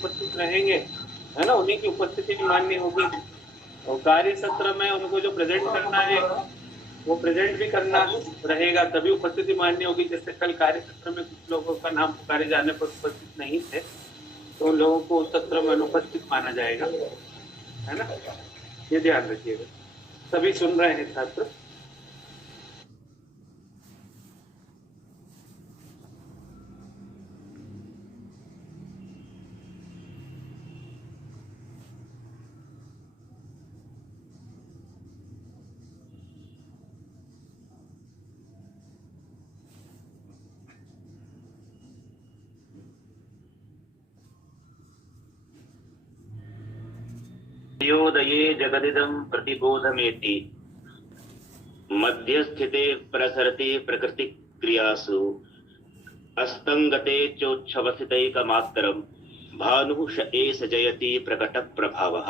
उपस्थित रहेंगे, है ना, उन्हीं की उपस्थिति मान्य होगी। और कार्य सत्र में उनको जो प्रेजेंट करना है वो प्रेजेंट भी करना रहेगा, तभी उपस्थिति मान्य होगी। जैसे कल कार्य सत्र में कुछ लोगों का नाम पुकारे जाने पर उपस्थित नहीं थे, तो उन लोगों को उस सत्र में अनुपस्थित माना जाएगा, है ना, ये ध्यान रखिएगा। सभी सुन रहे हैं छात्र? योदये जगदिदं प्रतिबोधमेति मध्यस्थिते प्रसरति प्रकृति क्रियासु अस्तंगते चोच्छवसितैकमात्रं भानुः स एष जयति प्रकट प्रभावः।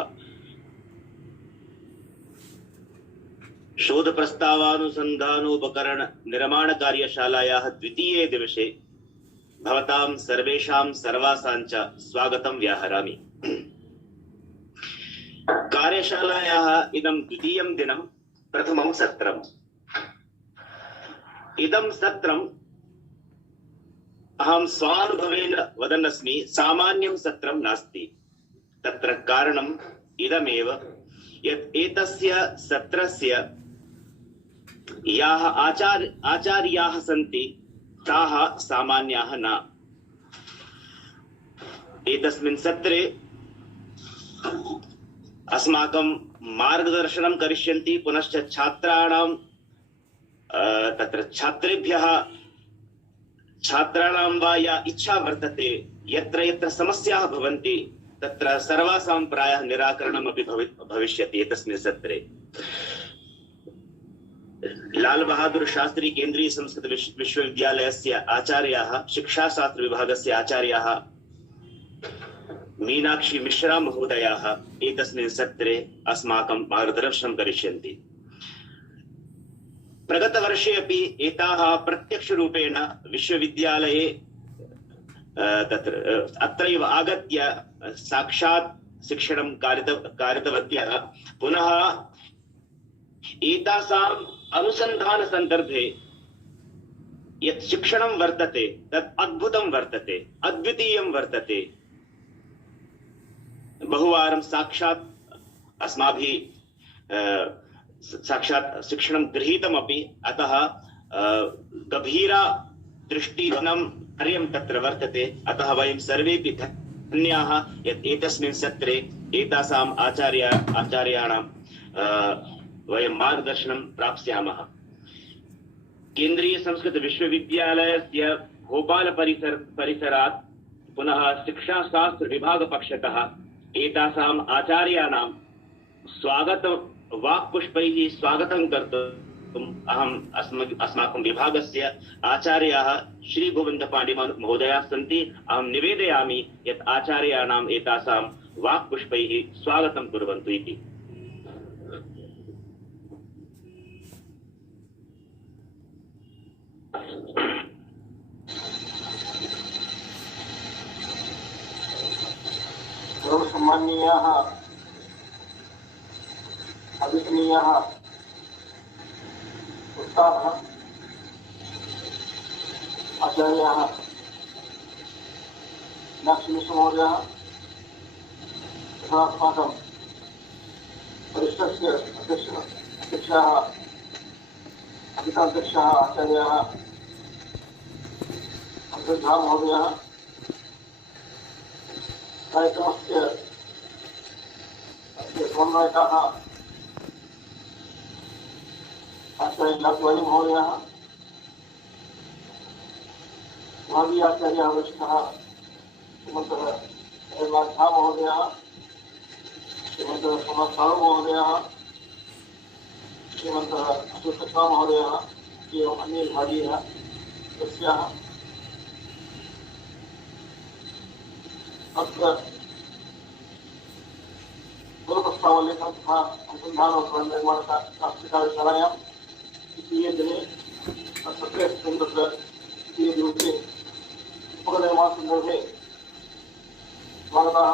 शोध प्रस्तावानुसंधानोपकरण निर्माण कार्यशालायाः द्वितीये दिवसे भवतां सर्वेषां सर्वासाञ्च स्वागतं व्याहरामि। कार्यशालायाः इदं द्वितीयं दिनं प्रथमं सत्रम्। इदं सत्रम् अहं स्वानुभवेन वदन्नस्मि, सामान्यं सत्रं नास्ति। तत्र कारणम् इदमेव यत् एतस्य सत्रस्य याः आचार्याः सन्ति ताः सामान्याः न। एतस्मिन् सत्रे अस्माकं मार्गदर्शनं करिष्यन्ति, पुनश्च छात्राणां तत्र छात्राणां वा या इच्छा वर्तते, यत्र यत्र समस्याः भवन्ति तत्र सर्वासां प्रायः निराकरणमपि भविष्यति एतस्मिन् सत्रे। लाल बहादुर शास्त्री केंद्रीय संस्कृत विश्वविद्यालयस्य आचार्याः, शिक्षाशास्त्र विभागस्य आचार्याः मीनाक्षी मिश्रा महोदयाः एतस्मिन् सत्रे अस्माकं मार्गदर्शनं करिष्यन्ति। प्रगतवर्षे अपि एताः प्रत्यक्षरूपेण विश्वविद्यालये तत्र अत्रैव आगत्य साक्षात् शिक्षणं कारितवत्यः। पुनः एतासाम् अनुसन्धानसन्दर्भे यत् शिक्षणं वर्तते तत् अद्भुतं वर्तते, अद्वितीयं वर्तते। बहुवारं साक्षात् अस्माभिः साक्षात् शिक्षणं गृहीतमपि, अतः गभीरा दृष्टिधनं कार्यं तत्र वर्तते। अतः वयं सर्वेपि धन्याः यत् एतस्मिन् सत्रे एतासाम् आचार्याणां वयं मार्गदर्शनं प्राप्स्यामः। केन्द्रीय संस्कृत विश्वविद्यालयस्य भोपाल परिसरात् पुनः शिक्षाशास्त्र विभाग पक्षतः एतासाम् आचार्याणां स्वागत वाक्पुष्पैः स्वागतं कर्तुम् अस्माकं विभागस्य आचार्याः श्री गोविंद पांडे महोदयाः सन्ति। अहं निवेदयामि यत् आचार्याणाम् एतासां वाक्पुष्पैः स्वागतं कुर्वन्तु इति। सर्वसम्मानीयाः अभिनन्दनीयाः उत्साहः आचार्याः मीनाक्षीमिश्रमहोदयाः तथा अस्माकं परिषदस्य अध्यक्षाः अभिताध्यक्षाः आचार्याः अन्तर्झा महोदयाः, कार्यक्रमस्य समन्वयकाः आचार्य लालवाणी महोदयाः, भावी आचार्याः वरिष्ठः श्रीमन्तः झा महोदयाः, श्रीमन्तः सोमनाथ साहु महोदयाः, श्रीमन्तः अशोक शर्मा महोदयाः एवम् अन्ये विभागीयाः सदस्याः। अत्र पूर्वप्रस्तावलेखनं तथा अनुसन्धाननिर्माणकार्यशालायां द्वितीये दिने सत्रे तत्र द्वितीये दिवसे उपनिर्माणसन्दर्भे स्वागतः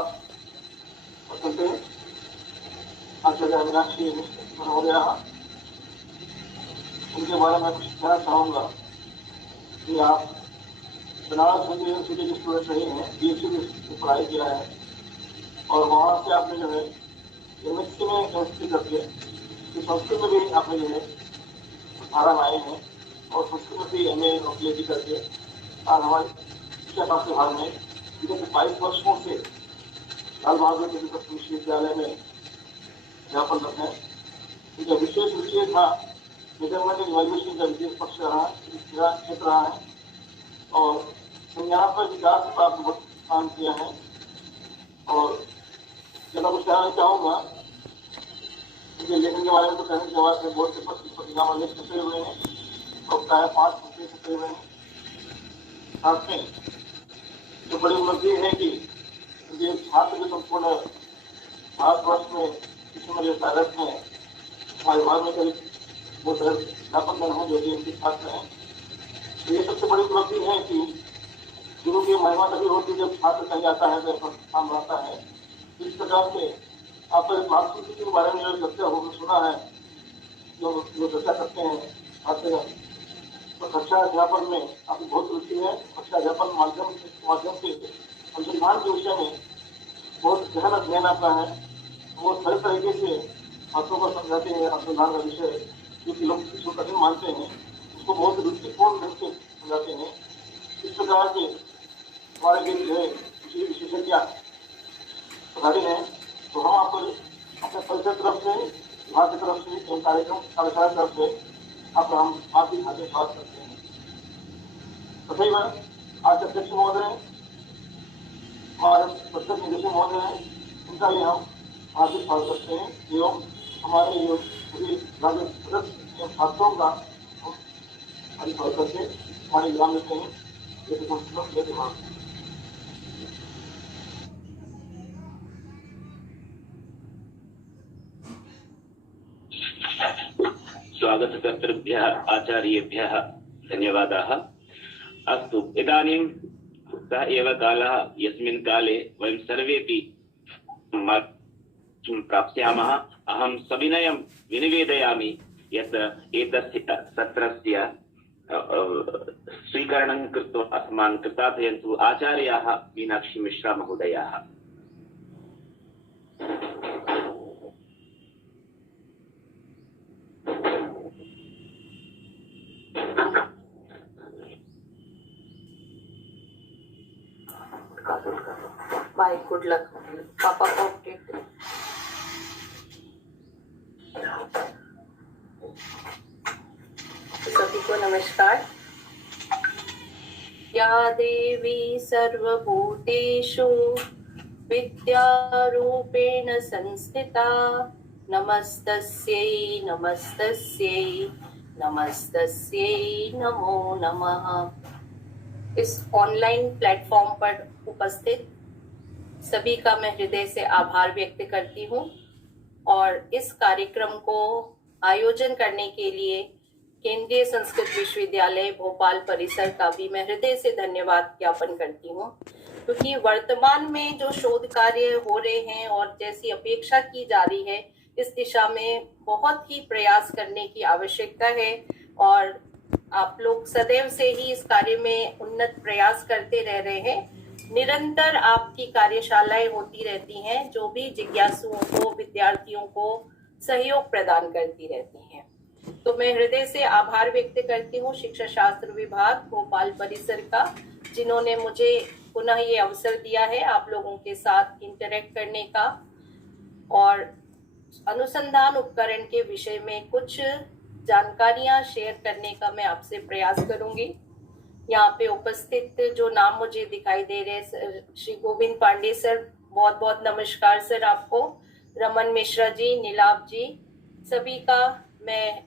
वर्तन्ते। आचार्य मीनाक्षी महोदयाः, उनके बारे में कुछ कहना चाहूँगा कि आप बनारस हिंदू यूनिवर्सिटी के स्टूडेंट रहे हैं, BSc में पढ़ाई किया है और वहाँ से आपने जो है MSc में संस्कृत करके संस्कृत में भी आपने जो है आराम आए हैं और संस्कृत में भी MA PhD करके आज हमारे शिक्षा शास्त्र विभाग में विगत 22 वर्षों से लाल बहादुर विश्वविद्यालय में अध्यापनरत है। इनका विशेष विषय था मेजरमेंट एंड इवैल्यूएशन का विशेष पक्ष रहा क्षेत्र रहा है और यहाँ पर विकास पर आपने बहुत काम किया है। और जब कुछ कहना चाहूँगा, उनके लेखन के बारे में तो कहने के बाद बहुत से पत्रिका लेख छपे हुए हैं और प्राय 5 पुस्तकें छपे हुए हैं। साथ में जो बड़ी उपलब्धि है कि उनके छात्र के संपूर्ण भारतवर्ष में शिक्षा कार्यरत हैं, हमारे विभाग में करीब वो अध्यापक हैं जो कि उनके छात्र हैं। ये सबसे बड़ी उपलब्धि है कि गुरु की महिमा तभी होती है जब छात्र कहीं आता है तो काम रहता है। इस प्रकार से आप मातृ के बारे में जो चर्चा हो सुना है, जो चर्चा करते हैं छात्र, तो कक्षा अध्यापन में आपकी बहुत रुचि है। कक्षा अध्यापन माध्यम से अनुसंधान के विषय में बहुत गहन अध्ययन आपका है। वो सही तरीके से छात्रों को समझाते हैं। अनुसंधान का विषय जो कि लोग इसको कठिन मानते हैं, उसको बहुत रुचिपूर्ण ढंग से समझाते हैं। इस प्रकार के हमारे के जो है विशेषज्ञ खिलाड़ी हैं, तो हम आपको अपने परिसर तरफ से, विभाग की तरफ से, कार्यक्रम कार्यशाला की तरफ से आपका हम हार्दिक हार्दिक स्वागत करते हैं। तथैव आज अध्यक्ष महोदय, हमारे प्रत्यक्ष निदेशक महोदय हैं, उनका भी हम हार्दिक स्वागत करते हैं एवं हमारे जो सभी सदस्य एवं छात्रों का हम हार्दिक स्वागत करके हमारे ग्राम लेते हैं। स्वागतकर्तृभ्यः आचार्येभ्यः धन्यवादाः। अस्तु, इदानीं सः एव कालः यस्मिन् काले वयं सर्वेपि प्राप्स्यामः। अहं सविनयं विनिवेदयामि यत् एतस्य सत्रस्य स्वीकरणं कृत्वा अस्मान् कृतार्थयन्तु आचार्याः मीनाक्षी मिश्रा महोदयाः। Bye, good luck. Papa popped it. सभी को नमस्कार। या देवी सर्वभूतेषु विद्यारूपेण संस्थिता नमस्तस्यै नमस्तस्यै नमस्तस्यै नमो नमः। इस ऑनलाइन प्लेटफॉर्म पर उपस्थित सभी का मैं हृदय से आभार व्यक्त करती हूँ और इस कार्यक्रम को आयोजन करने के लिए केंद्रीय संस्कृत विश्वविद्यालय भोपाल परिसर का भी मैं हृदय से धन्यवाद ज्ञापन करती हूँ, क्योंकि वर्तमान में जो शोध कार्य हो रहे हैं और जैसी अपेक्षा की जा रही है, इस दिशा में बहुत ही प्रयास करने की आवश्यकता है और आप लोग सदैव से ही इस कार्य में उन्नत प्रयास करते रह रहे हैं। निरंतर आपकी कार्यशालाएं होती रहती हैं जो भी जिज्ञासुओं को, विद्यार्थियों को सहयोग प्रदान करती रहती हैं। तो मैं हृदय से आभार व्यक्त करती हूँ शिक्षा शास्त्र विभाग भोपाल परिसर का, जिन्होंने मुझे पुनः ये अवसर दिया है आप लोगों के साथ इंटरेक्ट करने का और अनुसंधान उपकरण के विषय में कुछ जानकारियां शेयर करने का मैं आपसे प्रयास करूंगी। यहाँ पे उपस्थित जो नाम मुझे दिखाई दे रहे हैं, श्री गोविंद पांडे सर, बहुत बहुत नमस्कार सर आपको। रमन मिश्रा जी, नीलाभ जी, सभी का मैं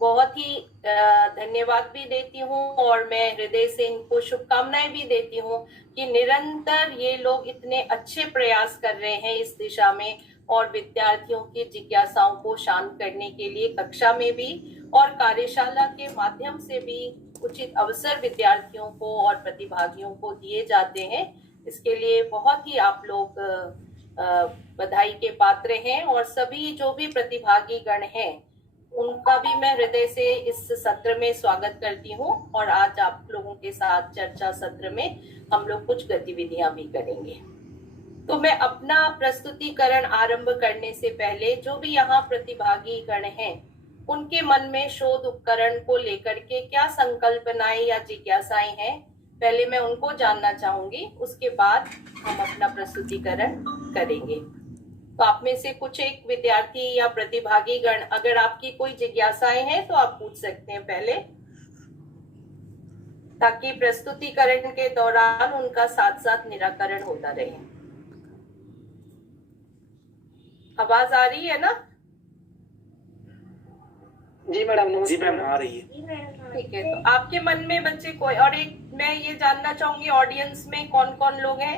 बहुत ही धन्यवाद भी देती हूँ और मैं हृदय से इनको शुभकामनाएं भी देती हूँ कि निरंतर ये लोग इतने अच्छे प्रयास कर रहे हैं इस दिशा में और विद्यार्थियों की जिज्ञासाओं को शांत करने के लिए कक्षा में भी और कार्यशाला के माध्यम से भी उचित अवसर विद्यार्थियों को और प्रतिभागियों को दिए जाते हैं, इसके लिए बहुत ही आप लोग बधाई के पात्र हैं। और सभी जो भी प्रतिभागी गण हैं उनका भी मैं हृदय से इस सत्र में स्वागत करती हूँ। और आज आप लोगों के साथ चर्चा सत्र में हम लोग कुछ गतिविधियां भी करेंगे। तो मैं अपना प्रस्तुतिकरण आरंभ करने से पहले जो भी यहाँ प्रतिभागी गण हैं उनके मन में शोध उपकरण को लेकर के क्या संकल्पनाएं या जिज्ञासाएं हैं, पहले मैं उनको जानना चाहूंगी, उसके बाद हम अपना प्रस्तुतिकरण करेंगे। तो आप में से कुछ एक विद्यार्थी या प्रतिभागी गण, अगर आपकी कोई जिज्ञासाएं हैं तो आप पूछ सकते हैं पहले, ताकि प्रस्तुतिकरण के दौरान उनका साथ साथ निराकरण होता रहे। आवाज आ रही है ना? जी मैडम, जी मैम आ रही है। ठीक है, तो आपके मन में बच्चे कोई, और एक मैं ये जानना चाहूंगी ऑडियंस में कौन कौन लोग हैं,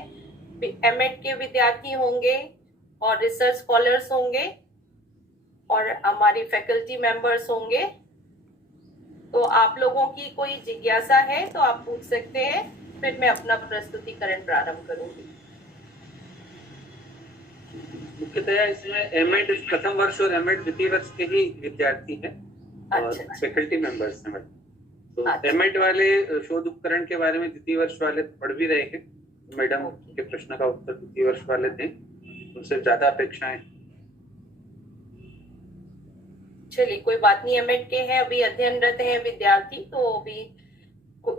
एमएड के विद्यार्थी होंगे और रिसर्च स्कॉलर्स होंगे और हमारी फैकल्टी मेंबर्स होंगे। तो आप लोगों की कोई जिज्ञासा है तो आप पूछ सकते हैं, फिर मैं अपना प्रस्तुतिकरण प्रारंभ करूंगी। मुख्यतः इसमें एमएड प्रथम वर्ष और एमएड द्वितीय वर्ष के ही विद्यार्थी हैं और फैकल्टी मेंबर्स हैं। तो एमएड वाले शोध उपकरण के बारे में द्वितीय वर्ष वाले पढ़ भी रहे हैं, मैडम के प्रश्न का उत्तर द्वितीय वर्ष वाले दें, उनसे ज्यादा अपेक्षाएं। चलिए कोई बात नहीं, एमएड के हैं, अभी अध्ययनरत हैं विद्यार्थी, तो अभी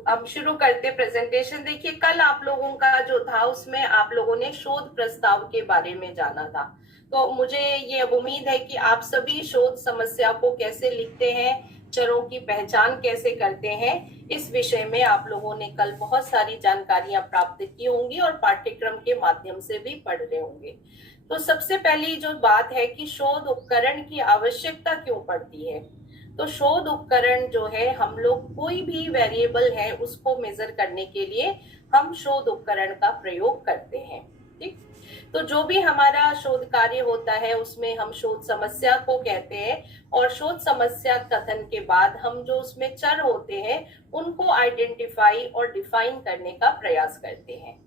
हम शुरू करते प्रेजेंटेशन। देखिए कल आप लोगों का जो था उसमें आप लोगों ने शोध प्रस्ताव के बारे में जाना था, तो मुझे ये उम्मीद है कि आप सभी शोध समस्या को कैसे लिखते हैं, चरों की पहचान कैसे करते हैं, इस विषय में आप लोगों ने कल बहुत सारी जानकारियां प्राप्त की होंगी और पाठ्यक्रम के माध्यम से भी पढ़ रहे होंगे। तो सबसे पहली जो बात है कि शोध उपकरण की आवश्यकता क्यों पड़ती है। तो शोध उपकरण जो है, हम लोग कोई भी वेरिएबल है उसको मेजर करने के लिए हम शोध उपकरण का प्रयोग करते हैं। ठीक, तो जो भी हमारा शोध कार्य होता है उसमें हम शोध समस्या को कहते हैं और शोध समस्या कथन के बाद हम जो उसमें चर होते हैं उनको आइडेंटिफाई और डिफाइन करने का प्रयास करते हैं।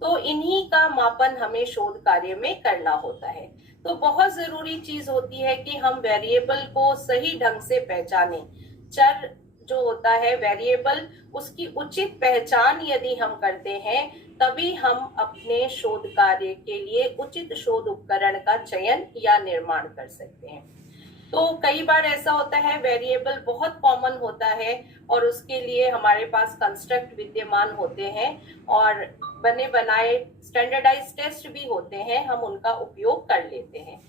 तो इन्हीं का मापन हमें शोध कार्य में करना होता है। तो बहुत जरूरी चीज होती है कि हम वेरिएबल को सही ढंग से पहचानें। चर जो होता है वेरिएबल, उसकी उचित पहचान यदि हम करते हैं तभी हम अपने शोध कार्य के लिए उचित शोध उपकरण का चयन या निर्माण कर सकते हैं। तो कई बार ऐसा होता है वेरिएबल बहुत कॉमन होता है और उसके लिए हमारे पास कंस्ट्रक्ट विद्यमान होते हैं और बने बनाए स्टैंडर्डाइज टेस्ट भी होते हैं, हम उनका उपयोग कर लेते हैं।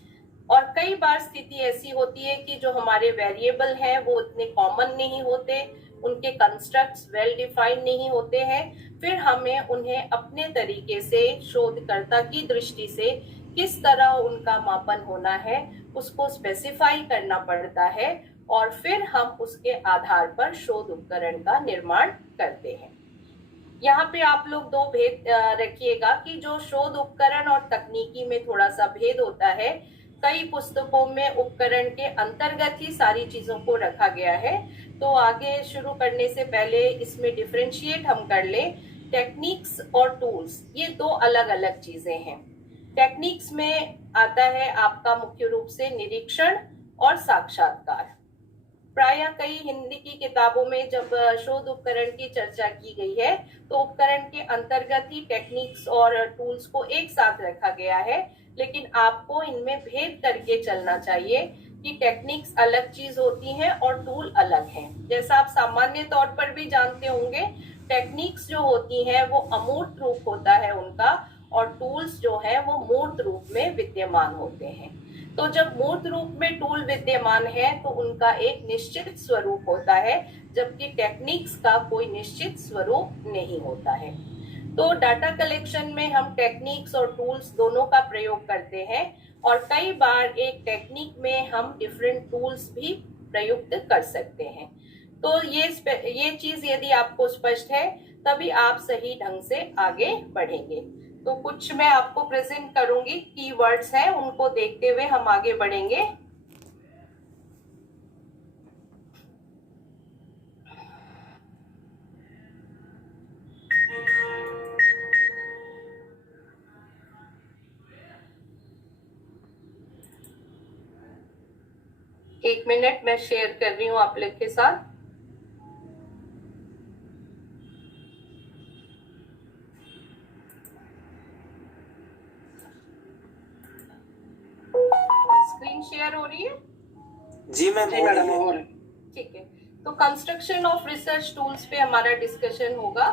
और कई बार स्थिति ऐसी होती है कि जो हमारे वेरिएबल हैं वो इतने कॉमन नहीं होते, उनके कंस्ट्रक्ट्स वेल डिफाइंड नहीं होते हैं, फिर हमें उन्हें अपने तरीके से शोधकर्ता की दृष्टि से किस तरह उनका मापन होना है उसको स्पेसिफाई करना पड़ता है और फिर हम उसके आधार पर शोध उपकरण का निर्माण करते हैं। यहाँ पे आप लोग दो भेद रखिएगा कि जो शोध उपकरण और तकनीकी में थोड़ा सा भेद होता है। कई पुस्तकों में उपकरण के अंतर्गत ही सारी चीजों को रखा गया है। तो आगे शुरू करने से पहले इसमें डिफरेंशिएट हम कर ले, टेक्निक्स और टूल्स ये दो अलग अलग चीजें हैं। टेक्निक्स में आता है आपका मुख्य रूप से निरीक्षण और साक्षात्कार। प्रायः कई हिंदी की किताबों में जब शोध उपकरण की चर्चा की गई है तो उपकरण के अंतर्गत ही टेक्निक्स और टूल्स को एक साथ रखा गया है, लेकिन आपको इनमें भेद करके चलना चाहिए कि टेक्निक्स अलग चीज होती हैं और टूल अलग हैं। जैसा आप सामान्य तौर पर भी जानते होंगे, टेक्निक्स जो होती हैं वो अमूर्त रूप होता है उनका, और टूल्स जो है वो मूर्त रूप में विद्यमान होते हैं। तो जब मूर्त रूप में टूल विद्यमान है तो उनका एक निश्चित स्वरूप होता है, जबकि टेक्निक्स का कोई निश्चित स्वरूप नहीं होता है। तो डाटा कलेक्शन में हम टेक्निक्स और टूल्स दोनों का प्रयोग करते हैं और कई बार एक टेक्निक में हम डिफरेंट टूल्स भी प्रयुक्त कर सकते हैं। तो ये चीज यदि आपको स्पष्ट है तभी आप सही ढंग से आगे बढ़ेंगे। तो कुछ मैं आपको प्रेजेंट करूंगी, कीवर्ड्स हैं, उनको देखते हुए हम आगे बढ़ेंगे। एक मिनट, मैं शेयर कर रही हूँ आप लोग के साथ। स्क्रीन शेयर हो रही है? जी मैम, हो रही है। ठीक है, तो कंस्ट्रक्शन ऑफ रिसर्च टूल्स पे हमारा डिस्कशन होगा,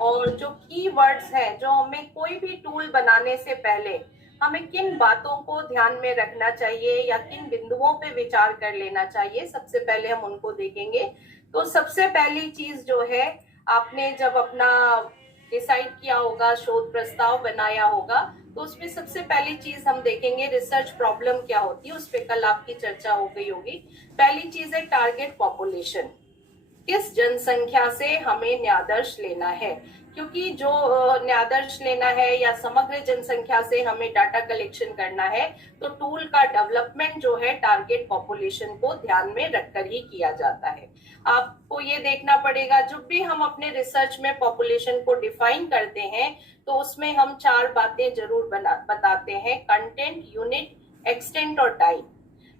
और जो कीवर्ड्स हैं, जो हमें कोई भी टूल बनाने से पहले हमें किन बातों को ध्यान में रखना चाहिए या किन बिंदुओं पे विचार कर लेना चाहिए, सबसे पहले हम उनको देखेंगे। तो सबसे पहली चीज जो है, आपने जब अपना डिसाइड किया होगा, शोध प्रस्ताव बनाया होगा, तो उसमें सबसे पहली चीज हम देखेंगे रिसर्च प्रॉब्लम क्या होती है। उस पर कल आपकी चर्चा हो गई होगी। पहली चीज है टारगेट पॉपुलेशन, किस जनसंख्या से हमें न्यादर्श लेना है, क्योंकि जो न्यादर्श लेना है या समग्र जनसंख्या से हमें डाटा कलेक्शन करना है, तो टूल का डेवलपमेंट जो है टारगेट पॉपुलेशन को ध्यान में रखकर ही किया जाता है। आपको ये देखना पड़ेगा, जब भी हम अपने रिसर्च में पॉपुलेशन को डिफाइन करते हैं तो उसमें हम 4 बातें जरूर बताते हैं: कंटेंट, यूनिट, एक्सटेंट और टाइम।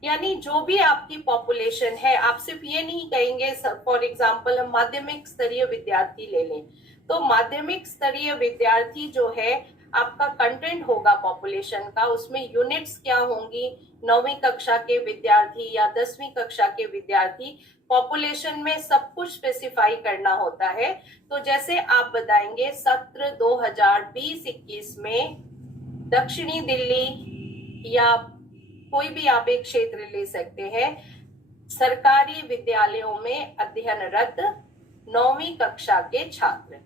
यानी जो भी आपकी पॉपुलेशन है, आप सिर्फ ये नहीं कहेंगे, फॉर एग्जांपल हम माध्यमिक स्तरीय विद्यार्थी ले लें, तो माध्यमिक स्तरीय विद्यार्थी जो है आपका कंटेंट होगा पॉपुलेशन का, उसमें यूनिट्स क्या होंगी, 9वीं कक्षा के विद्यार्थी या 10वीं कक्षा के विद्यार्थी, पॉपुलेशन में सब कुछ स्पेसिफाई करना होता है। तो जैसे आप बताएंगे सत्र 2020-21 में दक्षिणी दिल्ली या कोई भी आप एक क्षेत्र ले सकते हैं, सरकारी विद्यालयों में अध्ययनरत 9वीं कक्षा के छात्र,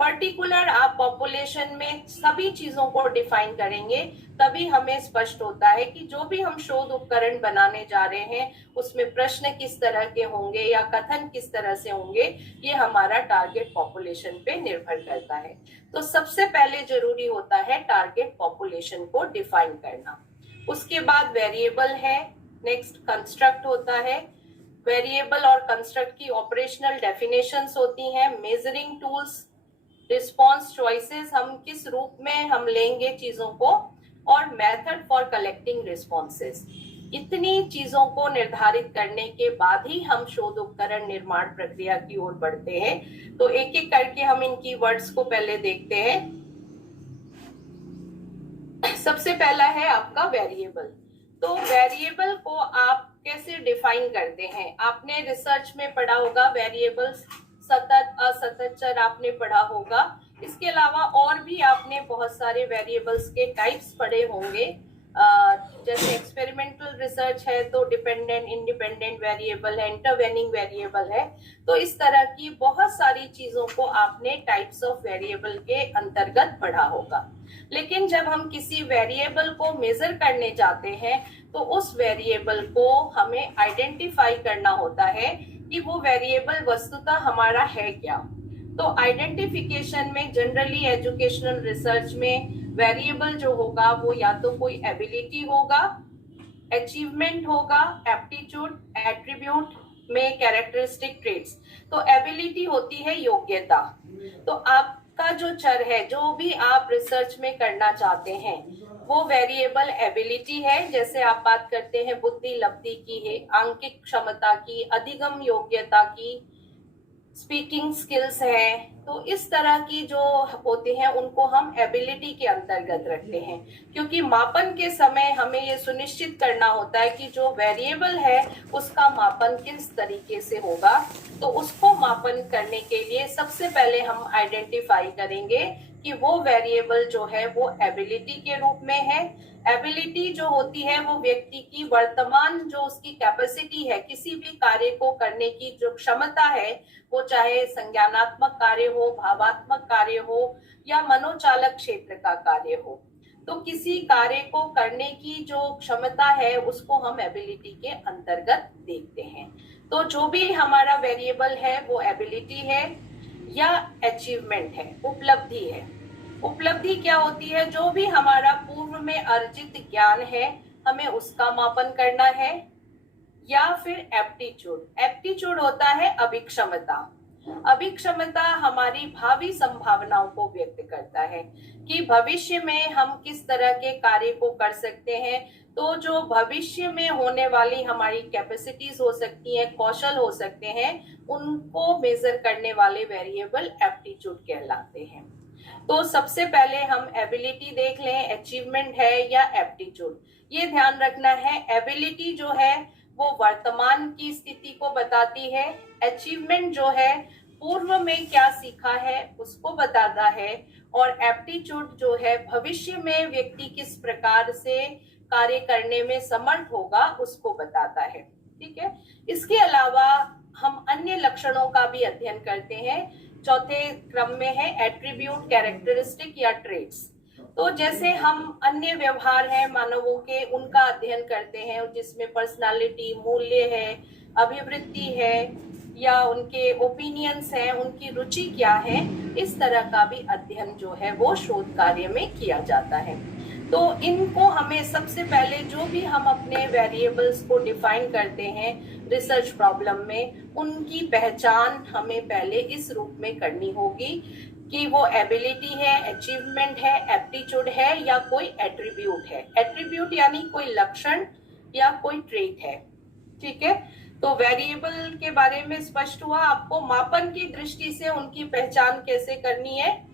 पर्टिकुलर आप पॉपुलेशन में सभी चीजों को डिफाइन करेंगे, तभी हमें स्पष्ट होता है कि जो भी हम शोध उपकरण बनाने जा रहे हैं उसमें प्रश्न किस तरह के होंगे या कथन किस तरह से होंगे, ये हमारा टारगेट पॉपुलेशन पे निर्भर करता है। तो सबसे पहले जरूरी होता है टारगेट पॉपुलेशन को डिफाइन करना। उसके बाद वेरिएबल है, नेक्स्ट कंस्ट्रक्ट होता है। वेरिएबल और कंस्ट्रक्ट की ऑपरेशनल डेफिनेशंस होती हैं, मेजरिंग टूल्स, रिस्पॉन्स चॉइसेस, हम किस रूप में हम लेंगे चीजों को, और मेथड फॉर कलेक्टिंग रिस्पॉन्सेस। इतनी चीजों को निर्धारित करने के बाद ही हम शोध उपकरण निर्माण प्रक्रिया की ओर बढ़ते हैं। तो एक एक करके हम इन कीवर्ड्स को पहले देखते हैं। सबसे पहला है आपका वेरिएबल। तो वेरिएबल को आप कैसे डिफाइन करते हैं? आपने रिसर्च में पढ़ा होगा वेरिएबल्स, सतत, असतत चर आपने पढ़ा होगा। इसके अलावा और भी आपने बहुत सारे वेरिएबल्स के टाइप्स पढ़े होंगे। जैसे एक्सपेरिमेंटल रिसर्च है तो डिपेंडेंट, इंडिपेंडेंट वेरिएबल है, इंटरवेनिंग वेरिएबल है। तो इस तरह की बहुत सारी चीजों को आपने टाइप्स ऑफ वेरिएबल के अंतर्गत पढ़ा होगा। लेकिन जब हम किसी वेरिएबल को मेजर करने जाते हैं तो उस वेरिएबल को हमें आइडेंटिफाई करना होता है कि वो वेरिएबल वस्तुतः हमारा है क्या। तो आइडेंटिफिकेशन में जनरली एजुकेशनल रिसर्च में वेरिएबल जो होगा वो या तो कोई एबिलिटी होगा, अचीवमेंट होगा, एप्टीट्यूड, एट्रीब्यूट में कैरेक्टरिस्टिक ट्रेट्स। तो एबिलिटी होती है योग्यता। तो आपका जो चर है, जो भी आप रिसर्च में करना चाहते हैं, वो वेरिएबल एबिलिटी है। जैसे आप बात करते हैं बुद्धि लब्धि की है, आंकिक क्षमता की, अधिगम योग्यता की, स्पीकिंग स्किल्स है। तो इस तरह की जो होते हैं उनको हम एबिलिटी के अंतर्गत रखते हैं, क्योंकि मापन के समय हमें ये सुनिश्चित करना होता है कि जो वेरिएबल है उसका मापन किस तरीके से होगा। तो उसको मापन करने के लिए सबसे पहले हम आइडेंटिफाई करेंगे कि वो वेरिएबल जो है वो एबिलिटी के रूप में है। एबिलिटी जो होती है वो व्यक्ति की वर्तमान जो उसकी कैपेसिटी है, किसी भी कार्य को करने की जो क्षमता है, वो चाहे संज्ञानात्मक कार्य हो, भावात्मक कार्य हो या मनोचालक क्षेत्र का कार्य हो। तो किसी कार्य को करने की जो क्षमता है उसको हम एबिलिटी के अंतर्गत देखते हैं। तो जो भी हमारा वेरिएबल है वो एबिलिटी है या अचीवमेंट है, उपलब्धि है। उपलब्धि क्या होती है? जो भी हमारा पूर्व में अर्जित ज्ञान है हमें उसका मापन करना है। या फिर एप्टीट्यूड, एप्टीट्यूड होता है अभिक्षमता। अभिक्षमता हमारी भावी संभावनाओं को व्यक्त करता है कि भविष्य में हम किस तरह के कार्य को कर सकते हैं, तो जो भविष्य में होने वाली हमारी कैपेसिटीज हो सकती हैं, कौशल हो सकते हैं, उनको मेजर करने वाले वेरिएबल एप्टीट्यूड कहलाते हैं। तो सबसे पहले हम एबिलिटी देख लें, अचीवमेंट है या एप्टीट्यूड। ये ध्यान रखना है, एबिलिटी जो है वो वर्तमान की स्थिति को बताती है, अचीवमेंट जो है पूर्व में क्या सीखा है उसको बताता है, और एप्टीट्यूड जो है भविष्य में व्यक्ति किस प्रकार से कार्य करने में समर्थ होगा उसको बताता है। ठीक है, इसके अलावा हम अन्य लक्षणों का भी अध्ययन करते हैं। चौथे क्रम में है एट्रीब्यूट, कैरेक्टरिस्टिक या ट्रेट्स। तो जैसे हम अन्य व्यवहार हैं मानवों के, उनका अध्ययन करते हैं, जिसमें पर्सनालिटी, मूल्य है, अभिवृत्ति है, या उनके ओपिनियंस हैं, उनकी रुचि क्या है, इस तरह का भी अध्ययन जो है वो शोध कार्य में किया जाता है। तो इनको हमें सबसे पहले जो भी हम अपने वेरिएबल्स को डिफाइन करते हैं रिसर्च प्रॉब्लम में, उनकी पहचान हमें पहले इस रूप में करनी होगी कि वो एबिलिटी है, अचीवमेंट है, एप्टीट्यूड है या कोई एट्रीब्यूट है। एट्रीब्यूट यानी कोई लक्षण या कोई ट्रेट है। ठीक है, तो वेरिएबल के बारे में स्पष्ट हुआ। आपको मापन की दृष्टि से उनकी पहचान कैसे करनी है?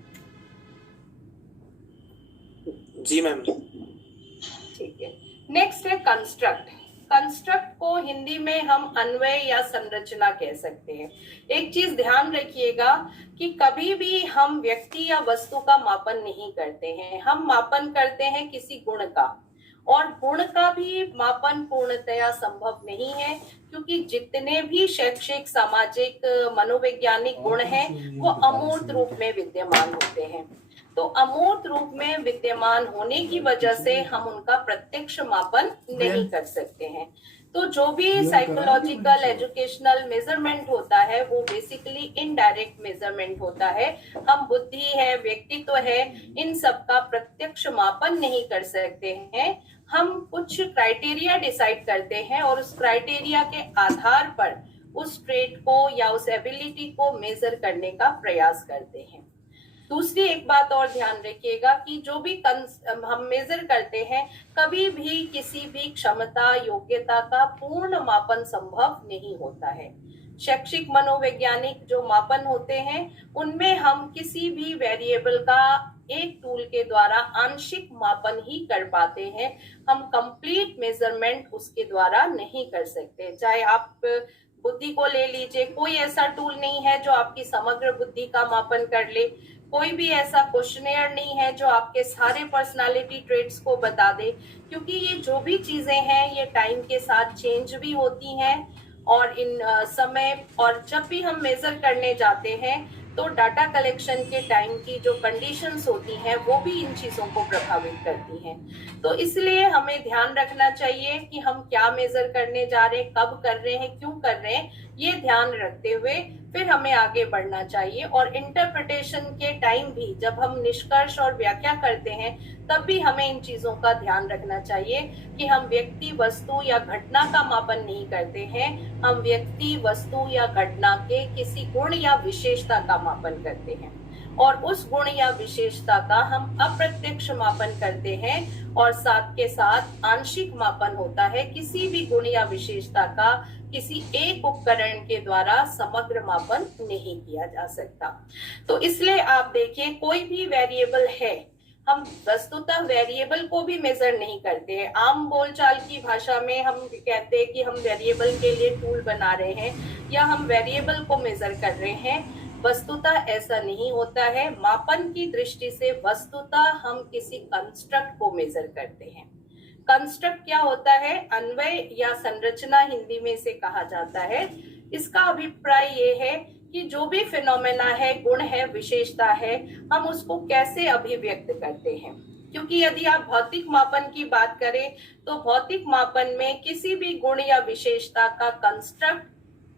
जी मैम। ठीक है, नेक्स्ट है कंस्ट्रक्ट। कंस्ट्रक्ट को हिंदी में हम अन्वय या संरचना कह सकते हैं। एक चीज ध्यान रखिएगा कि कभी भी हम व्यक्ति या वस्तु का मापन नहीं करते हैं, हम मापन करते हैं किसी गुण का, और गुण का भी मापन पूर्णतया संभव नहीं है, क्योंकि जितने भी शैक्षिक, सामाजिक, मनोवैज्ञानिक गुण हैं वो अमूर्त रूप में विद्यमान होते हैं। तो अमूर्त रूप में विद्यमान होने की वजह से हम उनका प्रत्यक्ष मापन नहीं कर सकते हैं। तो जो भी साइकोलॉजिकल, एजुकेशनल मेजरमेंट होता है वो बेसिकली इनडायरेक्ट मेजरमेंट होता है। हम बुद्धि है, व्यक्तित्व है, इन सब का प्रत्यक्ष मापन नहीं कर सकते हैं। हम कुछ क्राइटेरिया डिसाइड करते हैं और उस क्राइटेरिया के आधार पर उस ट्रेट को या उस एबिलिटी को मेजर करने का प्रयास करते हैं। दूसरी एक बात और ध्यान रखिएगा कि जो भी हम मेजर करते हैं, कभी भी किसी भी क्षमता, योग्यता का पूर्ण मापन संभव नहीं होता है। शैक्षिक, मनोवैज्ञानिक जो मापन होते हैं उनमें हम किसी भी वेरिएबल का एक टूल के द्वारा आंशिक मापन ही कर पाते हैं, हम कंप्लीट मेजरमेंट उसके द्वारा नहीं कर सकते। चाहे आप बुद्धि को ले लीजिए, कोई ऐसा टूल नहीं है जो आपकी समग्र बुद्धि का मापन कर ले, कोई भी ऐसा क्वेश्चनेयर नहीं है जो आपके सारे पर्सनालिटी ट्रेट्स को बता दे, क्योंकि ये जो भी चीजें हैं ये टाइम के साथ चेंज भी होती हैं, और इन समय और जब भी हम मेजर करने जाते हैं तो डाटा कलेक्शन के टाइम की जो कंडीशंस होती हैं वो भी इन चीजों को प्रभावित करती हैं। तो इसलिए हमें ध्यान रखना चाहिए कि हम क्या मेजर करने जा रहे हैं, कब कर रहे हैं, क्यों कर रहे हैं, ये ध्यान रखते हुए फिर हमें आगे बढ़ना चाहिए। और इंटरप्रिटेशन के टाइम भी जब हम निष्कर्ष और व्याख्या करते हैं तब भी हमें इन चीजों का ध्यान रखना चाहिए कि हम व्यक्ति, वस्तु या घटना का मापन नहीं करते हैं, हम व्यक्ति, वस्तु या घटना के किसी गुण या विशेषता का मापन करते हैं, और उस गुण या विशेषता का हम अप्रत्यक्ष मापन करते हैं, और साथ के साथ आंशिक मापन होता है। किसी भी गुण या विशेषता का किसी एक उपकरण के द्वारा समग्र मापन नहीं किया जा सकता। तो इसलिए आप देखिए, कोई भी वेरिएबल है, हम वस्तुतः वेरिएबल को भी मेजर नहीं करते हैं। आम बोलचाल की भाषा में हम कहते हैं कि हम वेरिएबल के लिए टूल बना रहे हैं या हम वेरिएबल को मेजर कर रहे हैं। वस्तुतः ऐसा नहीं होता है। मापन की दृष्टि से वस्तुतः हम किसी कंस्ट्रक्ट को मेजर करते हैं। कंस्ट्रक्ट क्या होता है? अन्वय या संरचना हिंदी में इसे कहा जाता है। इसका अभिप्राय ये है कि जो भी फिनोमेना है, गुण है, विशेषता है, हम उसको कैसे अभिव्यक्त करते हैं। क्योंकि यदि आप भौतिक मापन की बात करें तो भौतिक मापन में किसी भी गुण या विशेषता का कंस्ट्रक्ट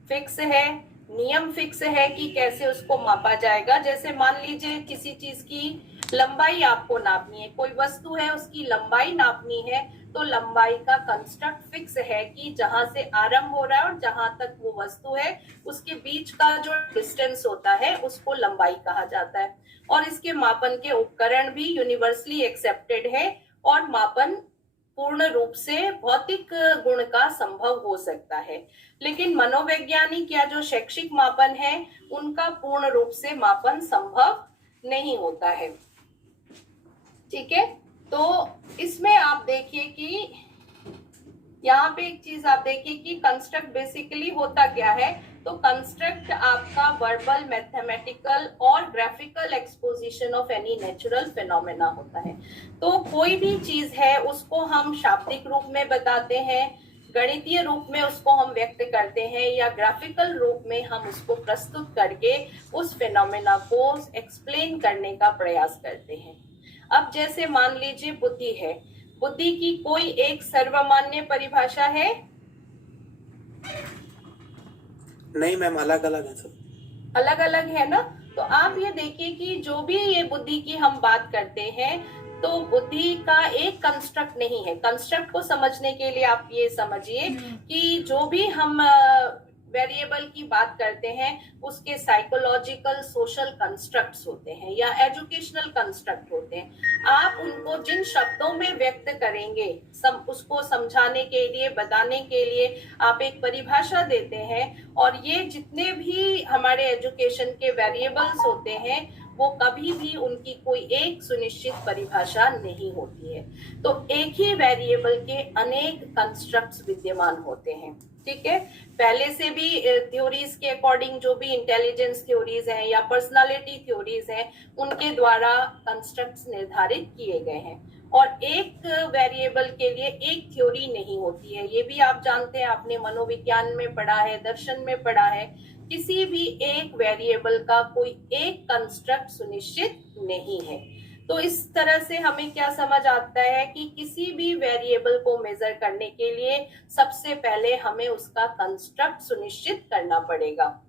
फिक्स है, नियम फिक्स है कि कैसे उसको मापा जाएगा। जैसे मान लीजिए किसी चीज की लंबाई आपको नापनी है, कोई वस्तु है उसकी लंबाई नापनी है, तो लंबाई का कंस्ट्रक्ट फिक्स है कि जहां से आरंभ हो रहा है और जहां तक वो वस्तु है उसके बीच का जो डिस्टेंस होता है उसको लंबाई कहा जाता है। और इसके मापन के उपकरण भी यूनिवर्सली एक्सेप्टेड है और मापन पूर्ण रूप से भौतिक गुण का संभव हो सकता है, लेकिन मनोवैज्ञानिक या जो शैक्षिक मापन है उनका पूर्ण रूप से मापन संभव नहीं होता है। ठीक है, तो इसमें आप देखिए कि यहाँ पे एक चीज आप देखिए कि कंस्ट्रक्ट बेसिकली होता क्या है। तो कंस्ट्रक्ट आपका वर्बल, मैथमेटिकल और graphical exposition of any natural phenomena होता है। तो कोई भी चीज है उसको हम शाब्दिक रूप में बताते हैं, गणितीय रूप में उसको हम व्यक्त करते हैं, या ग्राफिकल रूप में हम उसको प्रस्तुत करके उस फिनोमेना को एक्सप्लेन करने का प्रयास करते हैं। अब जैसे मान लीजिए बुद्धि है, बुद्धि की कोई एक सर्वमान्य परिभाषा है? नहीं मैम, अलग अलग है सब। अलग अलग है ना। तो आप ये देखिए कि जो भी ये बुद्धि की हम बात करते हैं तो बुद्धि का एक कंस्ट्रक्ट नहीं है। कंस्ट्रक्ट को समझने के लिए आप ये समझिए कि जो भी हम वेरिएबल की बात करते हैं उसके साइकोलॉजिकल, सोशल कंस्ट्रक्ट्स होते हैं या एजुकेशनल कंस्ट्रक्ट होते हैं। आप उनको जिन शब्दों में व्यक्त करेंगे, उसको समझाने के लिए, बताने के लिए आप एक परिभाषा देते हैं, और ये जितने भी हमारे एजुकेशन के वेरिएबल्स होते हैं वो कभी भी उनकी कोई एक सुनिश्चित परिभाषा नहीं होती है। तो एक ही वेरिएबल के अनेक कंस्ट्रक्ट्स विद्यमान होते हैं। ठीक है, पहले से भी थ्योरीज के अकॉर्डिंग जो भी इंटेलिजेंस थ्योरीज हैं या पर्सनालिटी थ्योरीज हैं उनके द्वारा कंस्ट्रक्ट्स निर्धारित किए गए हैं, और एक वेरिएबल के लिए एक थ्योरी नहीं होती है। ये भी आप जानते हैं, आपने मनोविज्ञान में पढ़ा है, दर्शन में पढ़ा है, किसी भी एक वेरिएबल का कोई एक कंस्ट्रक्ट सुनिश्चित नहीं है। तो इस तरह से हमें क्या समझ आता है कि किसी भी वेरिएबल को मेजर करने के लिए सबसे पहले हमें उसका कंस्ट्रक्ट सुनिश्चित करना पड़ेगा।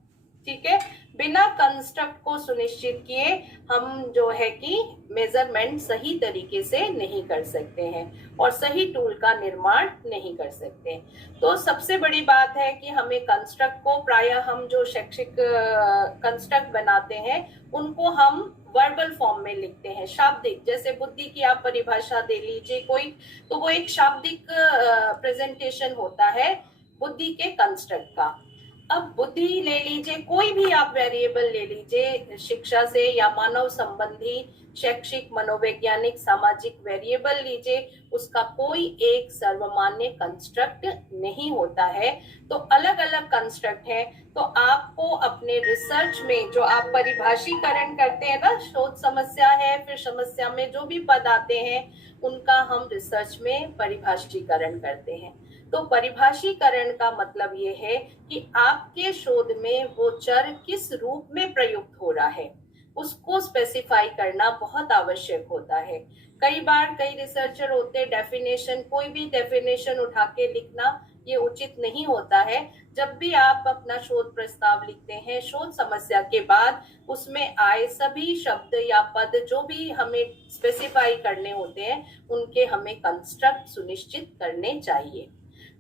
ठीक है, बिना कंस्ट्रक्ट को सुनिश्चित किए हम जो है कि मेजरमेंट सही तरीके से नहीं कर सकते हैं और सही टूल का निर्माण नहीं कर सकते। तो सबसे बड़ी बात है कि हमें कंस्ट्रक्ट को, प्रायः हम जो शैक्षिक कंस्ट्रक्ट बनाते हैं उनको हम वर्बल फॉर्म में लिखते हैं, शाब्दिक। जैसे बुद्धि की आप परिभाषा दे लीजिए कोई, तो वो एक शाब्दिक प्रेजेंटेशन होता है बुद्धि के कंस्ट्रक्ट का। अब बुद्धि ले लीजिए, कोई भी आप वेरिएबल ले लीजिए, शिक्षा से या मानव संबंधी, शैक्षिक, मनोवैज्ञानिक, सामाजिक वेरिएबल लीजिए, उसका कोई एक सर्वमान्य कंस्ट्रक्ट नहीं होता है। तो अलग अलग कंस्ट्रक्ट है। तो आपको अपने रिसर्च में जो आप परिभाषीकरण करते हैं ना, शोध समस्या है, फिर समस्या में जो भी पद आते हैं उनका हम रिसर्च में परिभाषीकरण करते हैं। तो परिभाषीकरण का मतलब ये है कि आपके शोध में वो चर किस रूप में प्रयुक्त हो रहा है उसको स्पेसिफाई करना बहुत आवश्यक होता है। कई बार कई रिसर्चर होते हैं, डेफिनेशन, कोई भी डेफिनेशन उठा के लिखना ये उचित नहीं होता है। जब भी आप अपना शोध प्रस्ताव लिखते हैं, शोध समस्या के बाद उसमें आए सभी शब्द या पद जो भी हमें स्पेसिफाई करने होते हैं उनके हमें कंस्ट्रक्ट सुनिश्चित करने चाहिए।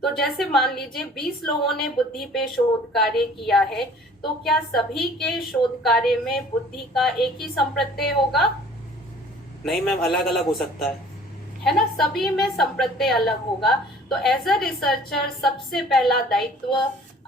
तो जैसे मान लीजिए 20 लोगों ने बुद्धि पे शोध कार्य किया है, तो क्या सभी के शोध कार्य में बुद्धि का एक ही संप्रत्यय होगा? नहीं मैम, अलग अलग हो सकता है ना, सभी में संप्रत्यय अलग होगा। तो एज अ रिसर्चर सबसे पहला दायित्व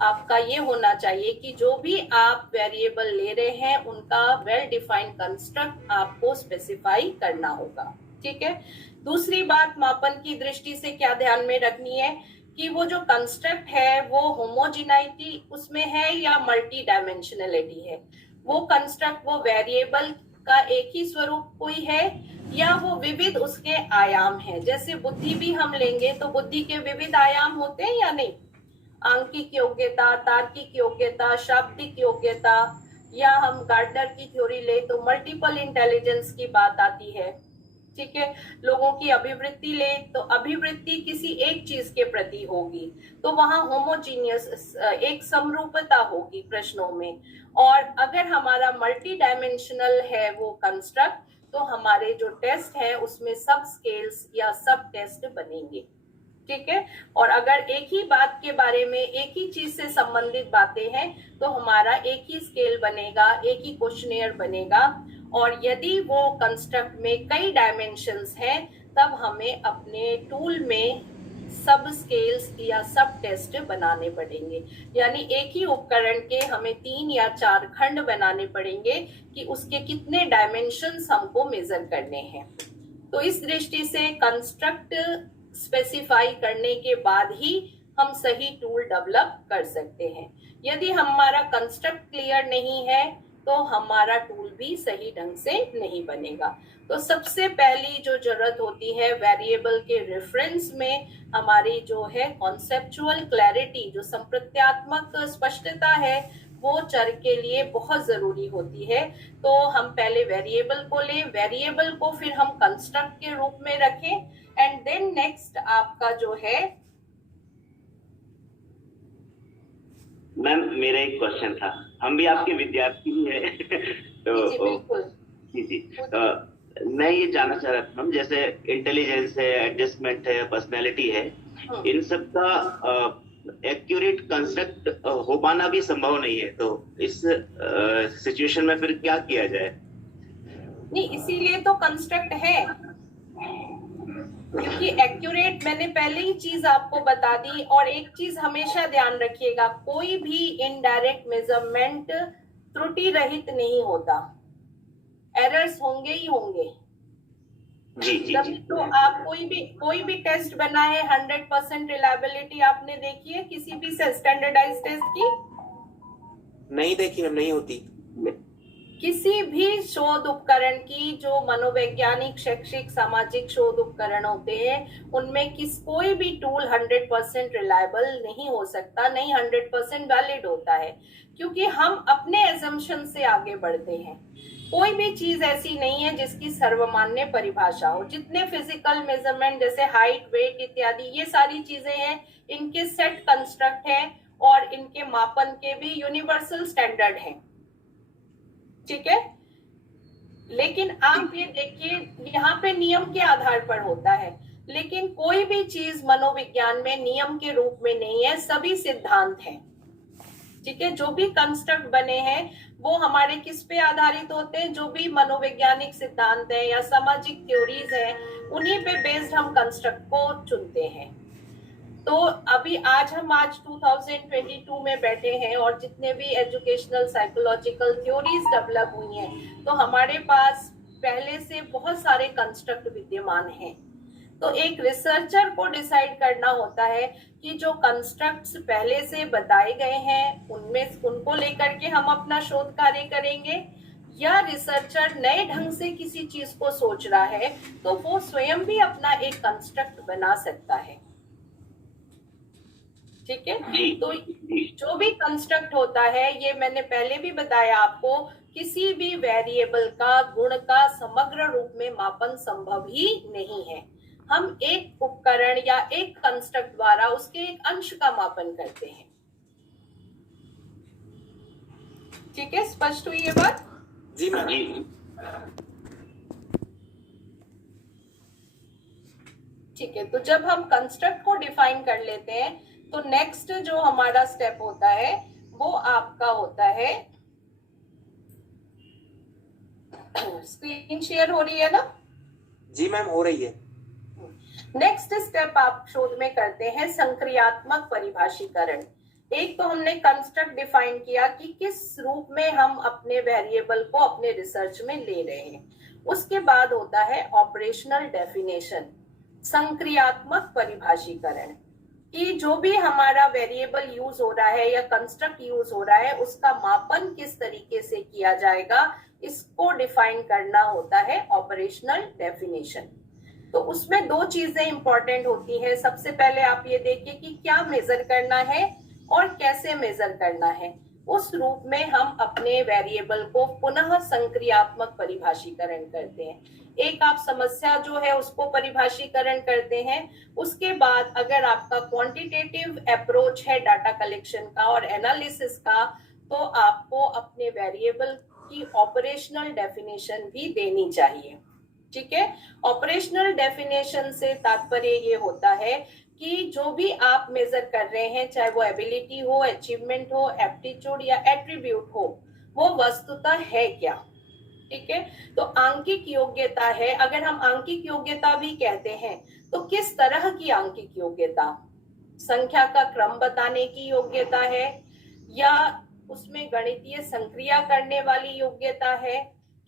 आपका ये होना चाहिए कि जो भी आप वेरिएबल ले रहे हैं उनका वेल डिफाइंड कंस्ट्रक्ट आपको स्पेसिफाई करना होगा। ठीक है, दूसरी बात मापन की दृष्टि से क्या ध्यान में रखनी है कि वो जो कंस्ट्रक्ट है वो होमोजिनाइटी उसमें है या मल्टी डायमेंशनलिटी है। वो कंस्ट्रक्ट, वो वेरिएबल का एक ही स्वरूप कोई है या वो विविध उसके आयाम है। जैसे बुद्धि भी हम लेंगे तो बुद्धि के विविध आयाम होते हैं या नहीं? आंकिक योग्यता, तार्किक योग्यता, शाब्दिक योग्यता, या हम गार्डनर की थ्योरी ले तो मल्टीपल इंटेलिजेंस की बात आती है। ठीक है, लोगों की अभिवृत्ति ले तो अभिवृत्ति किसी एक चीज के प्रति होगी, तो वहां होमोजीनियस एक समरूपता होगी प्रश्नों में। और अगर हमारा मल्टी डायमेंशनल है वो कंस्ट्रक्ट, तो हमारे जो टेस्ट है उसमें सब स्केल्स या सब टेस्ट बनेंगे। ठीक है, और अगर एक ही बात के बारे में, एक ही चीज से संबंधित बातें हैं तो हमारा एक ही स्केल बनेगा, एक ही क्वेश्चनियर बनेगा। और यदि वो कंस्ट्रक्ट में कई डायमेंशंस हैं तब हमें अपने टूल में सब स्केल्स या सब टेस्ट बनाने पड़ेंगे। यानी एक ही उपकरण के हमें 3 या 4 खंड बनाने पड़ेंगे कि उसके कितने डायमेंशंस हमको मेजर करने हैं। तो इस दृष्टि से कंस्ट्रक्ट स्पेसिफाई करने के बाद ही हम सही टूल डेवलप कर सकते हैं। यदि हमारा कंस्ट्रक्ट क्लियर नहीं है तो हमारा टूल भी सही ढंग से नहीं बनेगा। तो सबसे पहली जो जरूरत होती है वेरिएबल के रेफरेंस में, हमारी जो है कॉन्सेप्चुअल क्लैरिटी, जो संप्रत्यात्मक स्पष्टता है, वो चर के लिए बहुत जरूरी होती है। तो हम पहले वेरिएबल को लें, वेरिएबल को फिर हम कंस्ट्रक्ट के रूप में रखें, एंड देन नेक्स्ट आपका जो है। मैम मेरा एक क्वेश्चन था, हम भी आपके विद्यार्थी ही हैं तो जी बिल्कुल जी मैं ये जानना चाह रहा था, हम जैसे इंटेलिजेंस है, एडजस्टमेंट है, पर्सनैलिटी है, इन सब का एक्यूरेट कंस्ट्रक्ट हो पाना भी संभव नहीं है, तो इस सिचुएशन में फिर क्या किया जाए? नहीं, इसीलिए तो कंस्ट्रक्ट है, क्योंकि एक्यूरेट मैंने पहले ही चीज आपको बता दी। और एक चीज हमेशा ध्यान रखिएगा, कोई भी इनडायरेक्ट मेजरमेंट त्रुटि रहित नहीं होता, एरर्स होंगे ही होंगे। जी। तो आप कोई भी टेस्ट बना है 100% रिलायबिलिटी आपने देखी है किसी भी स्टैंडर्डाइज टेस्ट की? नहीं देखी मैम, नहीं होती। किसी भी शोध उपकरण की, जो मनोवैज्ञानिक, शैक्षिक, सामाजिक शोध उपकरण होते हैं, उनमें कोई भी टूल 100% रिलायबल नहीं हो सकता, नहीं 100% वैलिड होता है, क्योंकि हम अपने एजम्पशन से आगे बढ़ते हैं। कोई भी चीज ऐसी नहीं है जिसकी सर्वमान्य परिभाषा हो। जितने फिजिकल मेजरमेंट जैसे हाइट, वेट इत्यादि, ये सारी चीजें हैं, इनके सेट कंस्ट्रक्ट है और इनके मापन के भी यूनिवर्सल स्टैंडर्ड हैं, ठीक है। लेकिन आप ये देखिए, यहाँ पे नियम के आधार पर होता है, लेकिन कोई भी चीज मनोविज्ञान में नियम के रूप में नहीं है, सभी सिद्धांत हैं, ठीक है। जो भी कंस्ट्रक्ट बने हैं वो हमारे किस पे आधारित होते हैं? जो भी मनोवैज्ञानिक सिद्धांत है या सामाजिक थ्योरीज है, उन्हीं पे बेस्ड हम कंस्ट्रक्ट को चुनते हैं। तो अभी आज 2022 में बैठे हैं और जितने भी एजुकेशनल साइकोलॉजिकल थ्योरीज डेवलप हुई हैं, तो हमारे पास पहले से बहुत सारे कंस्ट्रक्ट विद्यमान हैं। तो एक रिसर्चर को डिसाइड करना होता है कि जो कंस्ट्रक्ट्स पहले से बताए गए हैं उनको लेकर के हम अपना शोध कार्य करेंगे, या रिसर्चर नए ढंग से किसी चीज को सोच रहा है तो वो स्वयं भी अपना एक कंस्ट्रक्ट बना सकता है, ठीक है। तो जो भी कंस्ट्रक्ट होता है, ये मैंने पहले भी बताया आपको, किसी भी वेरिएबल का गुण का समग्र रूप में मापन संभव ही नहीं है। हम एक उपकरण या एक कंस्ट्रक्ट द्वारा उसके एक अंश का मापन करते हैं, ठीक है। स्पष्ट हुई ये बात? जी मैम। ठीक है, तो जब हम कंस्ट्रक्ट को डिफाइन कर लेते हैं तो नेक्स्ट जो हमारा स्टेप होता है वो आपका होता है, स्क्रीन शेयर हो रही है ना? जी मैम हो रही है। नेक्स्ट स्टेप आप शोध में करते हैं संक्रियात्मक परिभाषीकरण। एक तो हमने कंस्ट्रक्ट डिफाइन किया कि किस रूप में हम अपने वेरिएबल को अपने रिसर्च में ले रहे हैं। उसके बाद होता है ऑपरेशनल डेफिनेशन, संक्रियात्मक परिभाषीकरण, कि जो भी हमारा वेरिएबल यूज हो रहा है या कंस्ट्रक्ट यूज हो रहा है उसका मापन किस तरीके से किया जाएगा, इसको डिफाइन करना होता है ऑपरेशनल डेफिनेशन। तो उसमें दो चीजें इंपॉर्टेंट होती है। सबसे पहले आप ये देखिए कि क्या मेजर करना है और कैसे मेजर करना है। उस रूप में हम अपने वेरिएबल को पुनः संक्रियात्मक परिभाषीकरण करते हैं। एक आप समस्या जो है उसको परिभाषीकरण करते हैं, उसके बाद अगर आपका क्वांटिटेटिव अप्रोच है डाटा कलेक्शन का और एनालिसिस का, तो आपको अपने वेरिएबल की ऑपरेशनल डेफिनेशन भी देनी चाहिए, ठीक है। ऑपरेशनल डेफिनेशन से तात्पर्य ये होता है कि जो भी आप मेजर कर रहे हैं, चाहे वो एबिलिटी हो, अचीवमेंट हो, एप्टीट्यूड या एट्रीब्यूट हो, वो वस्तुतः है क्या, ठीक है। तो आंकिक योग्यता है, अगर हम आंकिक योग्यता भी कहते हैं तो किस तरह की आंकिक योग्यता, संख्या का क्रम बताने की योग्यता है या उसमें गणितीय संक्रिया करने वाली योग्यता है,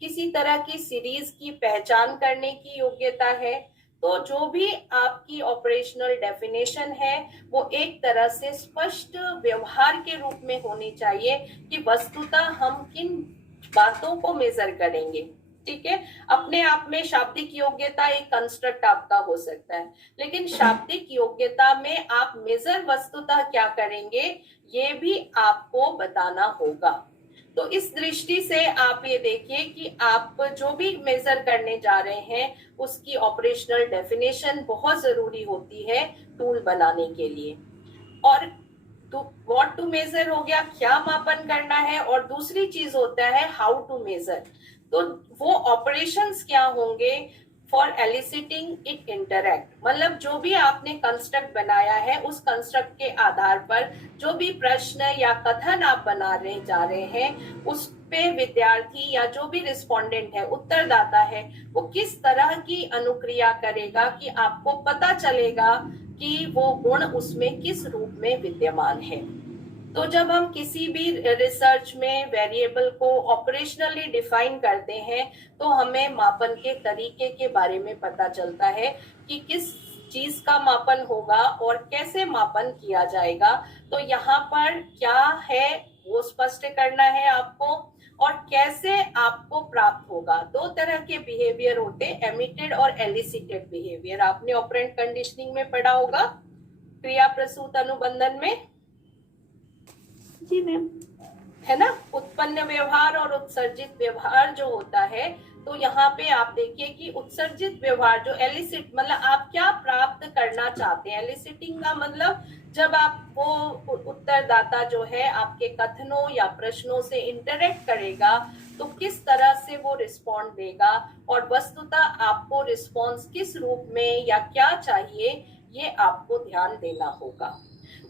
किसी तरह की सीरीज की पहचान करने की योग्यता है। तो जो भी आपकी ऑपरेशनल डेफिनेशन है वो एक तरह से स्पष्ट व्यवहार के रूप में होनी चाहिए कि वस्तुतः हम किन बातों को मेजर करेंगे। ठीक है, अपने आप में शाब्दिक योग्यता एक कंस्ट्रक्ट आपका हो सकता है, लेकिन शाब्दिक योग्यता में आप मेजर वस्तुतः क्या करेंगे ये भी आपको बताना होगा। तो इस दृष्टि से आप ये देखिए कि आप जो भी मेजर करने जा रहे हैं उसकी ऑपरेशनल डेफिनेशन बहुत जरूरी होती है टूल बनाने के लिए। और तो व्हाट टू मेजर हो गया, क्या मापन करना है, और दूसरी चीज होता है हाउ टू मेजर। तो वो ऑपरेशंस क्या होंगे फॉर एलिसिटिंग इट इंटरैक्ट, मतलब जो भी आपने कंस्ट्रक्ट बनाया है उस कंस्ट्रक्ट के आधार पर जो भी प्रश्न या कथन आप बनाने जा रहे हैं उस पे विद्यार्थी या जो भी रिस्पोंडेंट है, उत्तरदाता है, वो किस तरह की अनुक्रिया करेगा कि आपको पता चलेगा कि वो गुण उसमें किस रूप में विद्यमान है। तो जब हम किसी भी रिसर्च में वेरिएबल को ऑपरेशनली डिफाइन करते हैं तो हमें मापन के तरीके के बारे में पता चलता है कि किस चीज का मापन होगा और कैसे मापन किया जाएगा। तो यहाँ पर क्या है वो स्पष्ट करना है आपको, और कैसे आपको प्राप्त होगा। दो तरह के बिहेवियर होते हैं, एमिटेड और एलिसिटेड बिहेवियर। आपने ऑपरेंट कंडीशनिंग में पढ़ा होगा, क्रिया प्रसूत अनुबंधन में। जी मैम। है ना, उत्पन्न व्यवहार और उत्सर्जित व्यवहार जो होता है, तो यहाँ पे आप देखिए कि उत्सर्जित व्यवहार जो एलिसिट, मतलब आप क्या प्राप्त करना चाहते हैं। एलिसिटिंग का मतलब जब आप वो उत्तरदाता जो है आपके कथनों या प्रश्नों से इंटरेक्ट करेगा तो किस तरह से वो रिस्पॉन्ड देगा और वस्तुतः आपको रिस्पॉन्स किस रूप में या क्या चाहिए ये आपको ध्यान देना होगा।